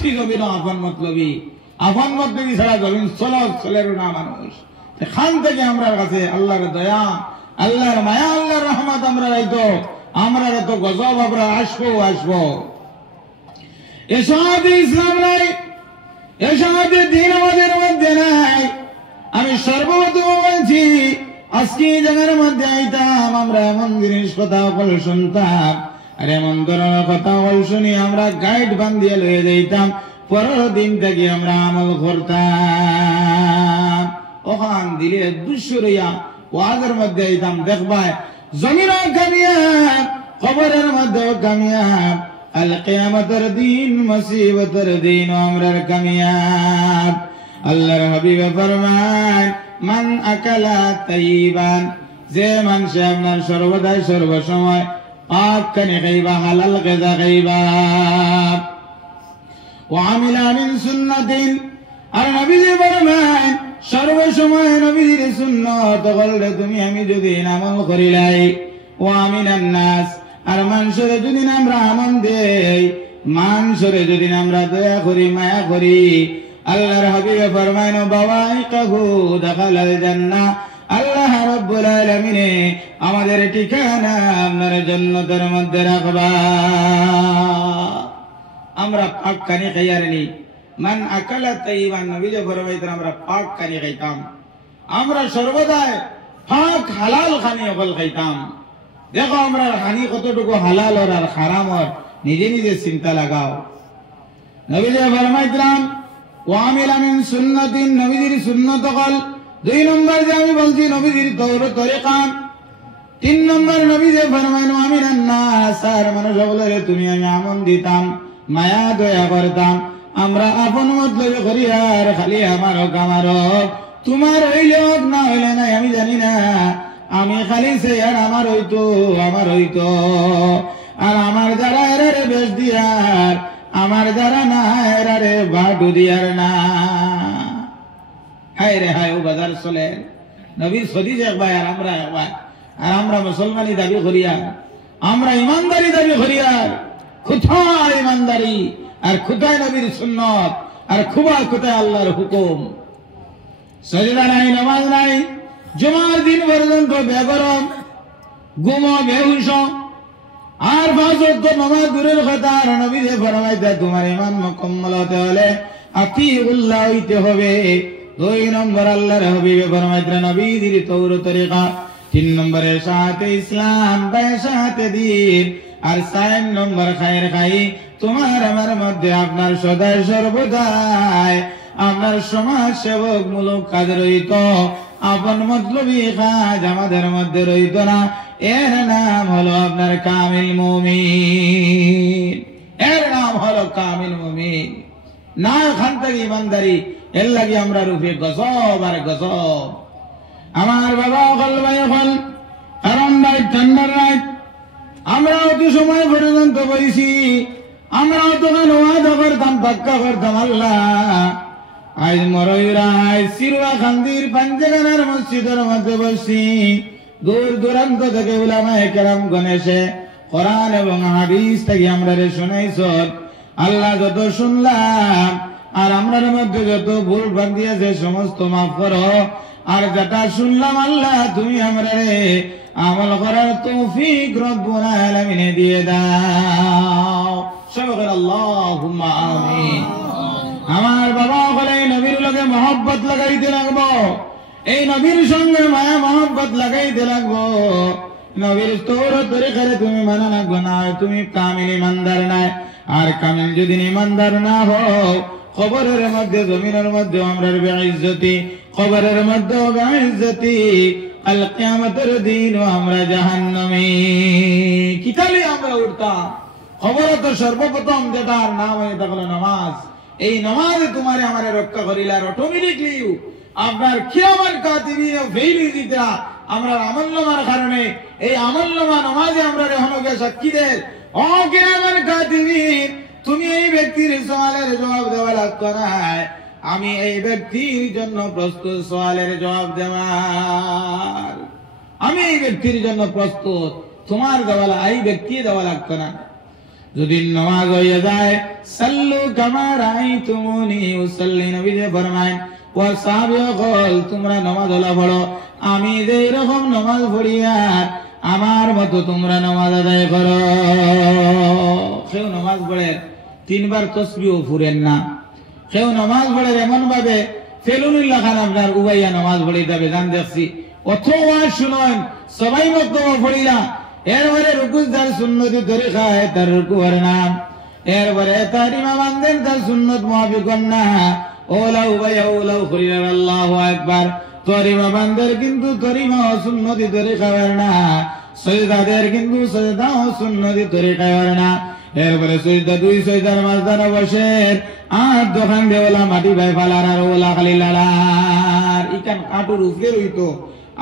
ঠিক হবে না আপন মতলবি, আপন মতলবি ছাড়া জমিন চলেরও না মানুষ। এখান থেকে আমরা কাছে আল্লাহর দয়া, আল্লাহর মায়া, আল্লাহর রহমত আমরা রাইতো, আমরা তো গজব আমরা আসবো। এসব ইসলাম নাই, এসব দিন আমাদের মধ্যে নাই। আমি সর্বপ্রথম বলছি, আজকে এই জায়গার মধ্যে আইতাম, আমরা এমন জিনিস কথা বল শুনতাম, আর এমন ধরনের কথা বল শুনি আমরা গাইড বান্ধিয়ে লয়ে যাইতাম, পরের দিন থেকে আমরা আমল করতাম। ওখান দিলে দুশোরিয়া ওয়াজের মধ্যে আইতাম, দেখবাই জমিনও কামিয়াব, খবরের মধ্যেও কামিয়াব, আল কিয়ামতের দিন মুসিবতের দিন আমরার কামিয়াব। আল্লাহর হাবিবে ফরমান মান আকালা তাইবান, যে মানুষ আপনার সর্বদাই সর্বসময় পাক কানে খাইবা, হালাল গাজা খাইবা, ওয়া আমিলা মিন সুন্নাতিন, আর নবীজি ফরমান সর্বসময় নবীর সুন্নাত করলে তুমি আমি যদি আমল করিলাই, ওয়া আমিনান নাস, আর মানুষের যদি আমরা আমল দেই, মানুষের যদি আমরা দয়া করি, মায়া করি, আল্লাহর হাবিবে ফরমায় বাওয়াইকাহু দাখালাল জান্নাহ, আল্লাহ রাব্বুল আলামিন আমাদের ঠিকানা আপনার জান্নাতের মধ্যে রাখবা। আমরা পাক কানি খাইয়ারনি, মান আকালা তাইবান, নবীজি ফরমাইতেন আমরা পাক কানি খাইতাম, আমরা সর্বদাই পাক হালাল খানি অকল খাইতাম। দেখো আমরা খানি কতটুকু হালাল আর হারাম নিজে নিজে চিন্তা লাগাও। নবীজি ফরমাইতেন ওয়ামিলা মিন সুন্নাতিন, নবীজির সুন্নাত কল। 2 নম্বর যে আমি বলছি নবীজির তওরাত তরিকা। 3 নম্বর নবীজি ফরমাইন ওয়ামিনান নাস, আর মানুষ বলে তুমি আমি আমন দিতাম, মায়া দয়া করতাম, আমরা আপন মতলব করি, আর খালি আমার হোক আমার হোক, তোমার হইলে হোক না হইলে নাই আমি জানি না, আমি খালি সে আর আমার হইতো, আর আমার যারা এরারে বেশ দিয়ার, আমার যারা না এরারে বাটু দিয়ার না। হায় রে হায়, ও বাজার চলে নবীর সদিজ একবার, আর আমরা একবার, আর আমরা মুসলমানি দাবি করিয়ার, আমরা ইমানদারি দাবি করিয়ার। কোথায় ইমানদারি, আর কোথায় নবীর সুন্নত, আর কোথায় আল্লাহর হুকুম? সজদা নাই, নামাজ নাই, জুমার দিন পর্যন্ত বেগরম, গুম, বেহুশ, আর 5 ওয়াক্ত নামাজ দূরের কথা। আর নবীজি ফরমাইতে তোমার ঈমান মুকম্মল হতে হলে আতিউল্লাহ হইতে হবে। 2 নম্বর আল্লাহর হাবিবে ফরমাইতে নবীজির তওরাত তরিকা। 3 নম্বরে শাহাতে ইসলাম, শাহাতে দ্বীন, আর 4 নম্বর খায়ের খাই, তোমার আমার মধ্যে আপনার সদাই সর্বদাই আপনার সমাজ সেবক মূলক কাজ রইত, আপন মতলবি কাজ আমাদের মধ্যে রইত না। এর নাম হলো আপনার কামিল মুমিন, এর নাম হলো কামিল মুমিন। না খান থেকে ইমানদারি, এর লাগে আমরা রূপে গজব আর গজব। আমার বাবা হল, ভাই হল, কারণ রাইট, ঠান্ডার রাইট, আমরা অত সময় পর্যন্ত বইছি, আমরা অতখান ওয়াদা করতাম, পাক্কা করতাম, আল্লাহ আজ মরইরাই সিরুয়া খান্দির পাঞ্জেগানার মসজিদের মধ্যে বসছি, দূর দূরান্ত থেকে উলামায়ে কেরাম গণেশে কোরআন এবং হাদিস থেকে আমরা শুনাইছ। আল্লাহ যত শুনলাম আর আমরার মধ্যে যত ভুল বান্ধিয়েছে সমস্ত মাফ করো, আর যেটা শুনলাম আল্লাহ তুমি আমরা আমল করার তৌফিক রব্বুল আলামিন দিয়ে দাও। সবাই আল্লাহুম্মা আমিন। আমার বাবা বলে নবীর লগে মহব্বত লাগাইতে লাগবো, এই নবীর সঙ্গে মায়া মহব্বত লাগাইতে লাগবো। নবীর তওরাত তরিকারে তুমি মানা লাগবো না, তুমি কামিল ইমানদার নাই। আর কামিল যদি ইমানদার না হও কবরের মধ্যে জমিনের মধ্যে আমরা বেইজ্জতি, কবরের মধ্যে বেইজ্জতি, আল কিয়ামতের দিন আমরা জাহান্নামী। কিতালি আমরা উঠতাম খবর তো সর্বপ্রথম যেটার নাম হয়ে থাকলো নামাজ। এই নামাজে তোমারে আমারে রক্ষা করিল আর অটোমেটিকলি আপনার কিয়ামত কাতিবিন ফেইলি দিতা আমরা আমলনামার কারণে এই আমলনামা নামাজে আমরা রেহনকে সাক্ষী দেয় ও কিয়ামত কাতিবিন তুমি এই ব্যক্তির সওয়ালের জবাব দেওয়া লাগতো না, আমি এই ব্যক্তির জন্য প্রস্তুত সওয়ালের জবাব দেওয়ার, আমি এই ব্যক্তির জন্য প্রস্তুত, তোমার দেওয়া এই ব্যক্তি দেওয়া লাগতো না। যদি নামাজ হয়ে যায় সাল্লু কামা রাআইতুমুনি উসাল্লি, নবী যে ফরমায় ও সাহাবীগণ তোমরা নামাজ হলা পড়ো, আমি যে এরকম নামাজ পড়ি আর আমার মতো তোমরা নামাজ আদায় করো। কেউ নামাজ পড়ে 3 বার তাসবিহ ফুরেন না, কেউ নামাজ পড়ে এমন ভাবে ফেলুনুল্লাহ খান আপনার উবাইয়া নামাজ পড়ে যাবে গান দেখছি, অথবা শুনেন সবাই মতো পড়িলা এরপরে রুকু তার সুন্নতি তরিকায় তার রুকু এর নাম, এরপরে তার ইমাম আনদেন তার সুন্নত মুআফিকন না, ওলা উবাইয়া ওলা করিলা আল্লাহু আকবার, তোর ইমাম আনদের কিন্তু তোর ইমাম সুন্নতি তরিকায় না, সাজদাদের কিন্তু সাজদা ও সুন্নতি তরিকায় না। এরপরে সাজদা 2 সাজদার মাঝখানে বসে আর দোকান দেওয়ালা মাটি ভাই ফালার আর ওলা খালি লালার ইকান কাটুর উপরে রইতো,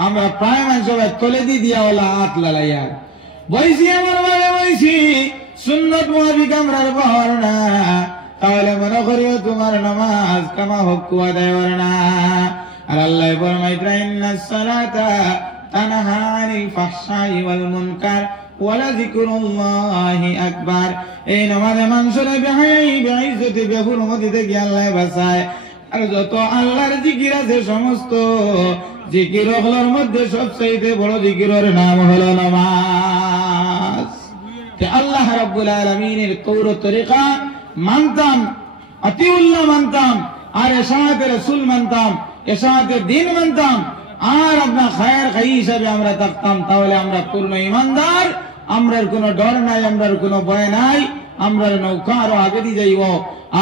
আমরা প্রায় মানুষ তলে দিয়া ওলা হাত লালাইয়া বইছি, আমার ভাবে বইছি সুন্নত মুআফিক আমরা বহর না, তাহলে মনে করিও তোমার নামাজ কামা হক আদায় হর না। আর আল্লাহ ফরমাইতা ইন্নাস সালাতা তানহা আনিল ফাহশাই ওয়াল মুনকার ওয়ালা যিকরুল্লাহি আকবার, এই নামাজে মানুষের বেহায়াই বেইজ্জতি বেহুরমতি থেকে আল্লাহ বাঁচায়। আর যত আল্লাহর জিকির আছে সমস্ত জিকিরগুলোর মধ্যে সবচেয়ে বড় জিকিরের নাম হলো নামাজ। আল্লাহ রাব্বুল আলামিনের কৌর তরিকা মানতাম, আতিউল্লাহ মানতাম, আর এশাআতে রাসূল মানতাম, এশাআতে দ্বীন মানতাম, আর আপনার খায়ের খাই হিসাবে আমরা থাকতাম, তাহলে আমরা পূর্ণ ইমানদার, আমরার কোনো ডর নাই, আমরার কোনো ভয় নাই, আমরার নৌকা আরো আগে দিয়ে যাইব।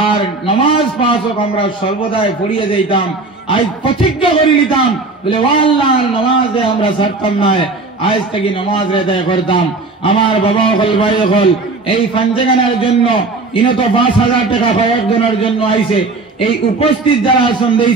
আর নামাজ পাঁচ ওয়াক্ত আমরা সর্বদাই পড়িয়ে যাইতাম, আজ প্রতিজ্ঞা করে নিতাম বলে আল্লাহর নামাজে আমরা ছাড়তাম না, আজ থেকে নামাজ আদায় করতাম। আমার বাবা হল ভাই হল এই পাঞ্জাগানের জন্য ইনো তো 5,000 টাকা কয়েকজনের জন্য আইছে, এই উপস্থিত যারা আসন দিয়েছে